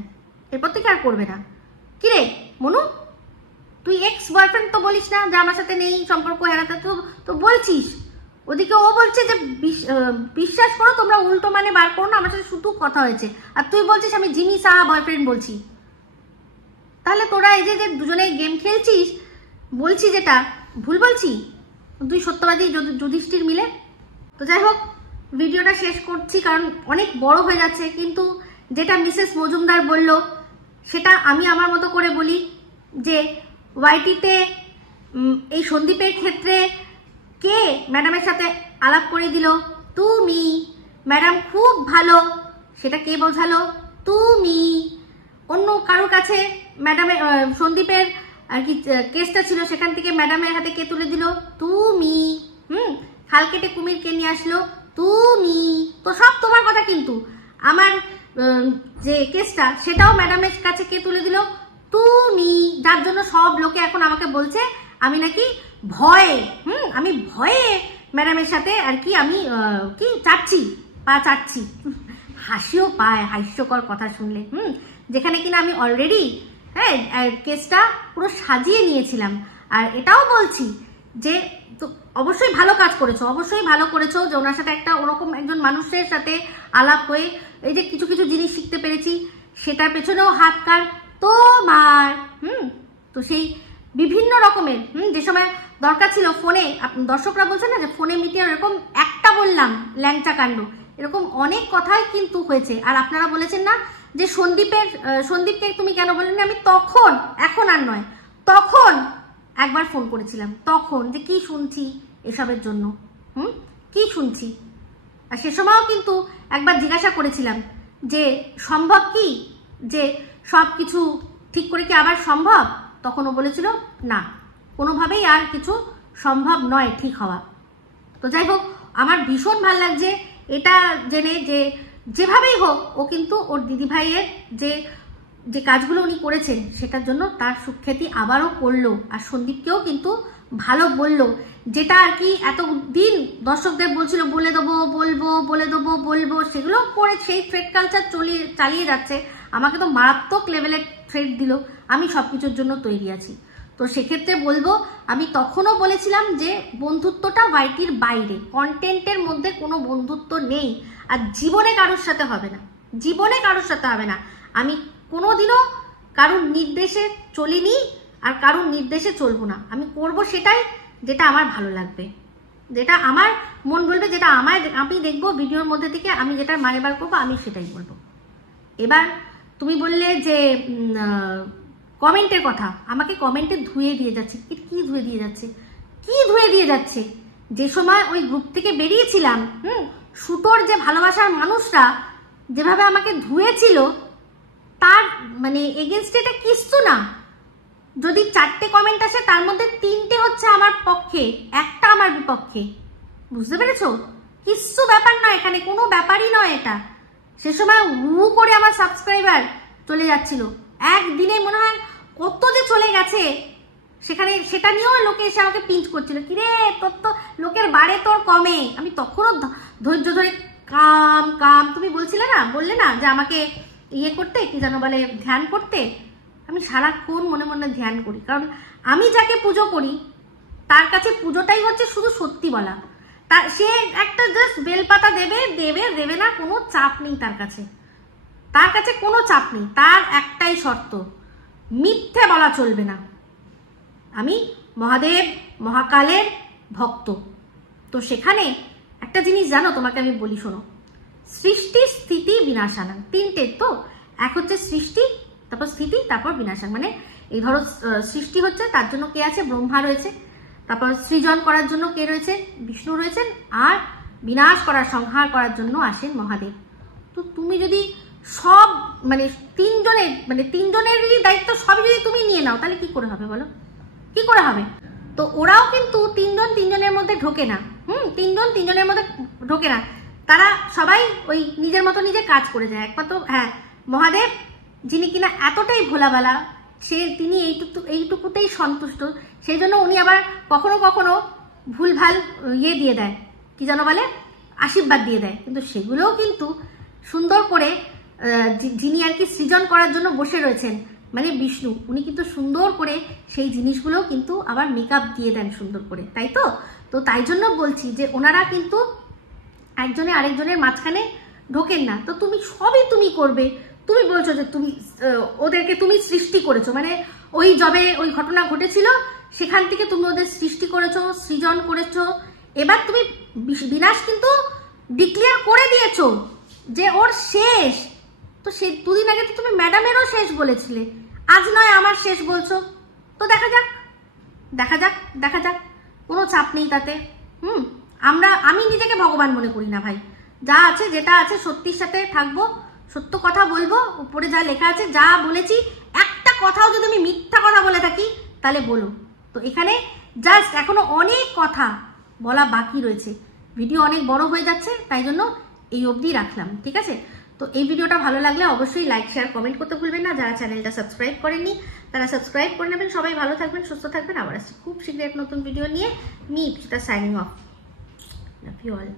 এরপর থেকে আর করবে না। কিরে মনু, তুই এক্স বয়ফ্রেন্ড তো বলিস না যে আমার সাথে নেই সম্পর্ক, হেরাতে তো বলছিস। ওদিকে ও বলছে যে বিশ্বাস করো তোমরা, উল্টো মানে বার করো না, আমার সাথে শুধু কথা হয়েছে, আর তুই বলছিস আমি ঝিমি সাহা বয়ফ্রেন্ড বলছি। তাহলে তোরা এই যে দুজনে গেম খেলছিস, বলছি যেটা ভুল বলছি, দুই সত্যবাদী যুধিষ্ঠির মিলে। তো যাই হোক, ভিডিওটা শেষ করছি কারণ অনেক বড় হয়ে যাচ্ছে। কিন্তু যেটা মিসেস মজুমদার বলল সেটা আমি আমার মতো করে বলি, যে ওয়াইটিতে এই সন্দীপের ক্ষেত্রে কে ম্যাডামের সাথে আলাপ করে দিল? তুমি। ম্যাডাম খুব ভালো, সেটা কে বোঝালো? তুমি। অন্য কারোর কাছে ম্যাডামের সন্দীপের আর কি কেসটা ছিল, সেখান থেকে ম্যাডামের হাতে কে তুলে দিল? তুমি। খাল কেটে কুমির কে নিয়ে আসলো? তুমি। তো সব তোমার কথা, কিন্তু আমার যে কেসটা সেটাও ম্যাডামের কাছে কে তুলে দিল? তুমি। যার জন্য সব লোকে এখন আমাকে বলছে আমি নাকি ভয়ে আমি ভয়ে ম্যাডামের সাথে আর কি আমি কি পা চাচ্ছি। হাসিও পায় হাস্যকর কথা শুনলে। যেখানে কিনা আমি অলরেডি কেসটা পুরো সাজিয়ে নিয়েছিলাম। আর এটাও বলছি যে তো অবশ্যই ভালো কাজ করেছো, অবশ্যই ভালো করেছো যে ওনার সাথে একটা ওরকম একজন মানুষের সাথে আলাপ হয়ে এই যে কিছু কিছু জিনিস শিখতে পেরেছি, সেটার পেছনেও হাত কার তোমার। তো সেই বিভিন্ন রকমের যে সময় দরকার ছিল ফোনে, দর্শকরা বলছেন না যে ফোনে মিটিয়ে, এরকম একটা বললাম ল্যাংচা কাণ্ড, এরকম অনেক কথাই কিন্তু হয়েছে। আর আপনারা বলেছেন না যে সন্দীপকে তুমি কেন বলেননি? আমি তখন, এখন আর নয়, তখন একবার ফোন করেছিলাম, তখন যে কি শুনছি এসবের জন্য, কি শুনছি। আর সে সময়ও কিন্তু একবার জিজ্ঞাসা করেছিলাম যে সম্ভব কি, যে সব কিছু ঠিক করে কি আবার সম্ভব? তখনও বলেছিল না, কোনোভাবেই আর কিছু সম্ভব নয় ঠিক হওয়া। তো যাই হোক, আমার ভীষণ ভালো লাগছে এটা জেনে যে যেভাবেই হোক ও কিন্তু ওর দিদিভাইয়ের যে কাজগুলো উনি করেছেন সেটার জন্য তার সুখ্যাতি আবারও করলো। আর সন্দীপকেও কিন্তু ভালো বললো, যেটা আর কি এতদিন দর্শকদের বলছিল বলে দেবো বলবো, সেগুলো করে সেই থ্রেড কালচার চালিয়ে যাচ্ছে। আমাকে তো মারাত্মক লেভেলের থ্রেড দিল, আমি সব কিছুর জন্য তৈরি আছি। তো সেক্ষেত্রে বলবো, আমি তখনও বলেছিলাম যে বন্ধুত্বটা ওয়াইটির বাইরে, কন্টেন্টের মধ্যে কোনো বন্ধুত্ব নেই, আর জীবনে কারোর সাথে হবে না, জীবনে কারোর সাথে হবে না। আমি কোনোদিনও কারোর নির্দেশে চলিনি আর কারোর নির্দেশে চলবো না। আমি করব সেটাই যেটা আমার ভালো লাগবে, যেটা আমার মন বলবে, যেটা আমি দেখবো ভিডিওর মধ্যে থেকে, আমি যেটা মানে বার করবো আমি সেটাই বলবো। এবার তুমি বললে যে কমেন্টের কথা, আমাকে কমেন্টে ধুয়ে দিয়ে যাচ্ছে। কি ধুয়ে দিয়ে যাচ্ছে? কি ধুয়ে দিয়ে যাচ্ছে? যে সময় ওই গ্রুপ থেকে বেরিয়েছিলাম, শুটোর যে ভালোবাসার মানুষরা যেভাবে আমাকে ধুয়েছিল, তার মানে এগেনস্টে এটা কিচ্ছু না। যদি 4টে কমেন্ট আসে তার মধ্যে 3টে হচ্ছে আমার পক্ষে, একটা আমার বিপক্ষে। বুঝতে পেরেছো? কিচ্ছু ব্যাপার নয়, এখানে কোনো ব্যাপারই নয় এটা। সে সময় হু করে আমার সাবস্ক্রাইবার চলে যাচ্ছিল, একদিনে মনে হয় কত যে চলে গেছে। সেখানে সেটা নিয়েও লোকে এসে আমাকে পিঞ্চ করছিল, কিরে তোর তো লোকের বাড়ে তোর কমে। আমি তখনও ধৈর্য ধরে কাম তুমি বলছিলে না, বললে না যে আমাকে ইয়ে করতে, কি যেন বলে, ধ্যান করতে। আমি সারাক্ষণ মনে মনে ধ্যান করি, কারণ আমি যাকে পুজো করি তার কাছে পুজোটাই হচ্ছে শুধু সত্যি বলা। তার সে একটা জাস্ট বেলপাতা দেবে না, কোনো চাপ নেই তার কাছে কোনো চাপ নেই। তার একটাই শর্ত, মিথ্যে বলা চলবে না। আমি মহাদেব মহাকালের ভক্ত। তো সেখানে একটা জিনিস জানো, তোমাকে আমি বলি, শোনো। সৃষ্টি স্থিতি বিনাশানা, 3টে তো। এক হচ্ছে সৃষ্টি, তারপর স্থিতি, তারপর বিনাশান। মানে এই ধরো সৃষ্টি হচ্ছে, তার জন্য কে আছে? ব্রহ্মা রয়েছে। তারপর সৃজন করার জন্য কে রয়েছে? বিষ্ণু রয়েছেন। আর বিনাশ করার, সংহার করার জন্য আসেন মহাদেব। তো তুমি যদি সব মানে তিনজনেরই দায়িত্ব সবই যদি তুমি নিয়ে নাও, তাহলে কি করে হবে বলো? কি করে হবে? তো ওরাও কিন্তু তিনজনের মধ্যে ঢোকে না। তিনজনের মধ্যে ঢোকে না। তারা সবাই ওই নিজের মতো নিজে কাজ করে যায়। একমাত্র মহাদেব, যিনি কিনা এতটাই ভোলাবালা, তিনি এইটুকুতেই সন্তুষ্ট। সেই জন্য উনি আবার কখনো কখনো ভুলভাল ইয়ে দিয়ে দেয়, কি যেন বলে, আশীর্বাদ দিয়ে দেয়। কিন্তু সেগুলোও কিন্তু সুন্দর করে যিনি আর কি সৃজন করার জন্য বসে রয়েছেন, মানে বিষ্ণু, উনি কিন্তু সুন্দর করে সেই জিনিসগুলোও কিন্তু আবার মেকআপ দিয়ে দেন সুন্দর করে, তাই তো? তো তাই জন্য বলছি যে ওনারা কিন্তু একজনে আরেকজনের মাঝখানে ঢোকেন না। তো তুমি সবই তুমি করবে। তুমি বলছো যে তুমি ওদেরকে তুমি সৃষ্টি করেছো, মানে ওই যবে ওই ঘটনা ঘটেছিল সেখান থেকে তুমি ওদের সৃষ্টি করেছো, সৃজন করেছো। এবার তুমি বিনাশ কিন্তু ডিক্লেয়ার করে দিয়েছো যে ওর শেষ। তো সে 2 দিন আগে তো তুমি ম্যাডামেরও শেষ বলেছিলে, আজ নয় আমার শেষ বলছো। তো দেখা যাক, কোনো চাপ নেই তাতে। আমি নিজেকে ভগবান মনে করি না ভাই। যা আছে, যেটা আছে, সত্যির সাথে থাকবো, সত্য কথা বলবো। উপরে যা লেখা আছে, যা বলেছি, একটা কথাও যদি আমি মিথ্যা কথা বলে থাকি তাহলে বলো। তো এখানে জাস্ট এখনো অনেক কথা বলা বাকি রয়েছে, ভিডিও অনেক বড় হয়ে যাচ্ছে, তাই জন্য এই অবধি রাখলাম, ঠিক আছে? তো এই ভিডিওটা ভালো লাগলে অবশ্যই লাইক, শেয়ার, কমেন্ট করতে ভুলবেন না। যারা চ্যানেলটা সাবস্ক্রাইব করেননি তারা সাবস্ক্রাইব করে নেবেন। সবাই ভালো থাকবেন, সুস্থ থাকবেন। আবার আসছি খুব শীঘ্রই এক নতুন ভিডিও নিয়ে। Me Ipsita signing off. Love you all.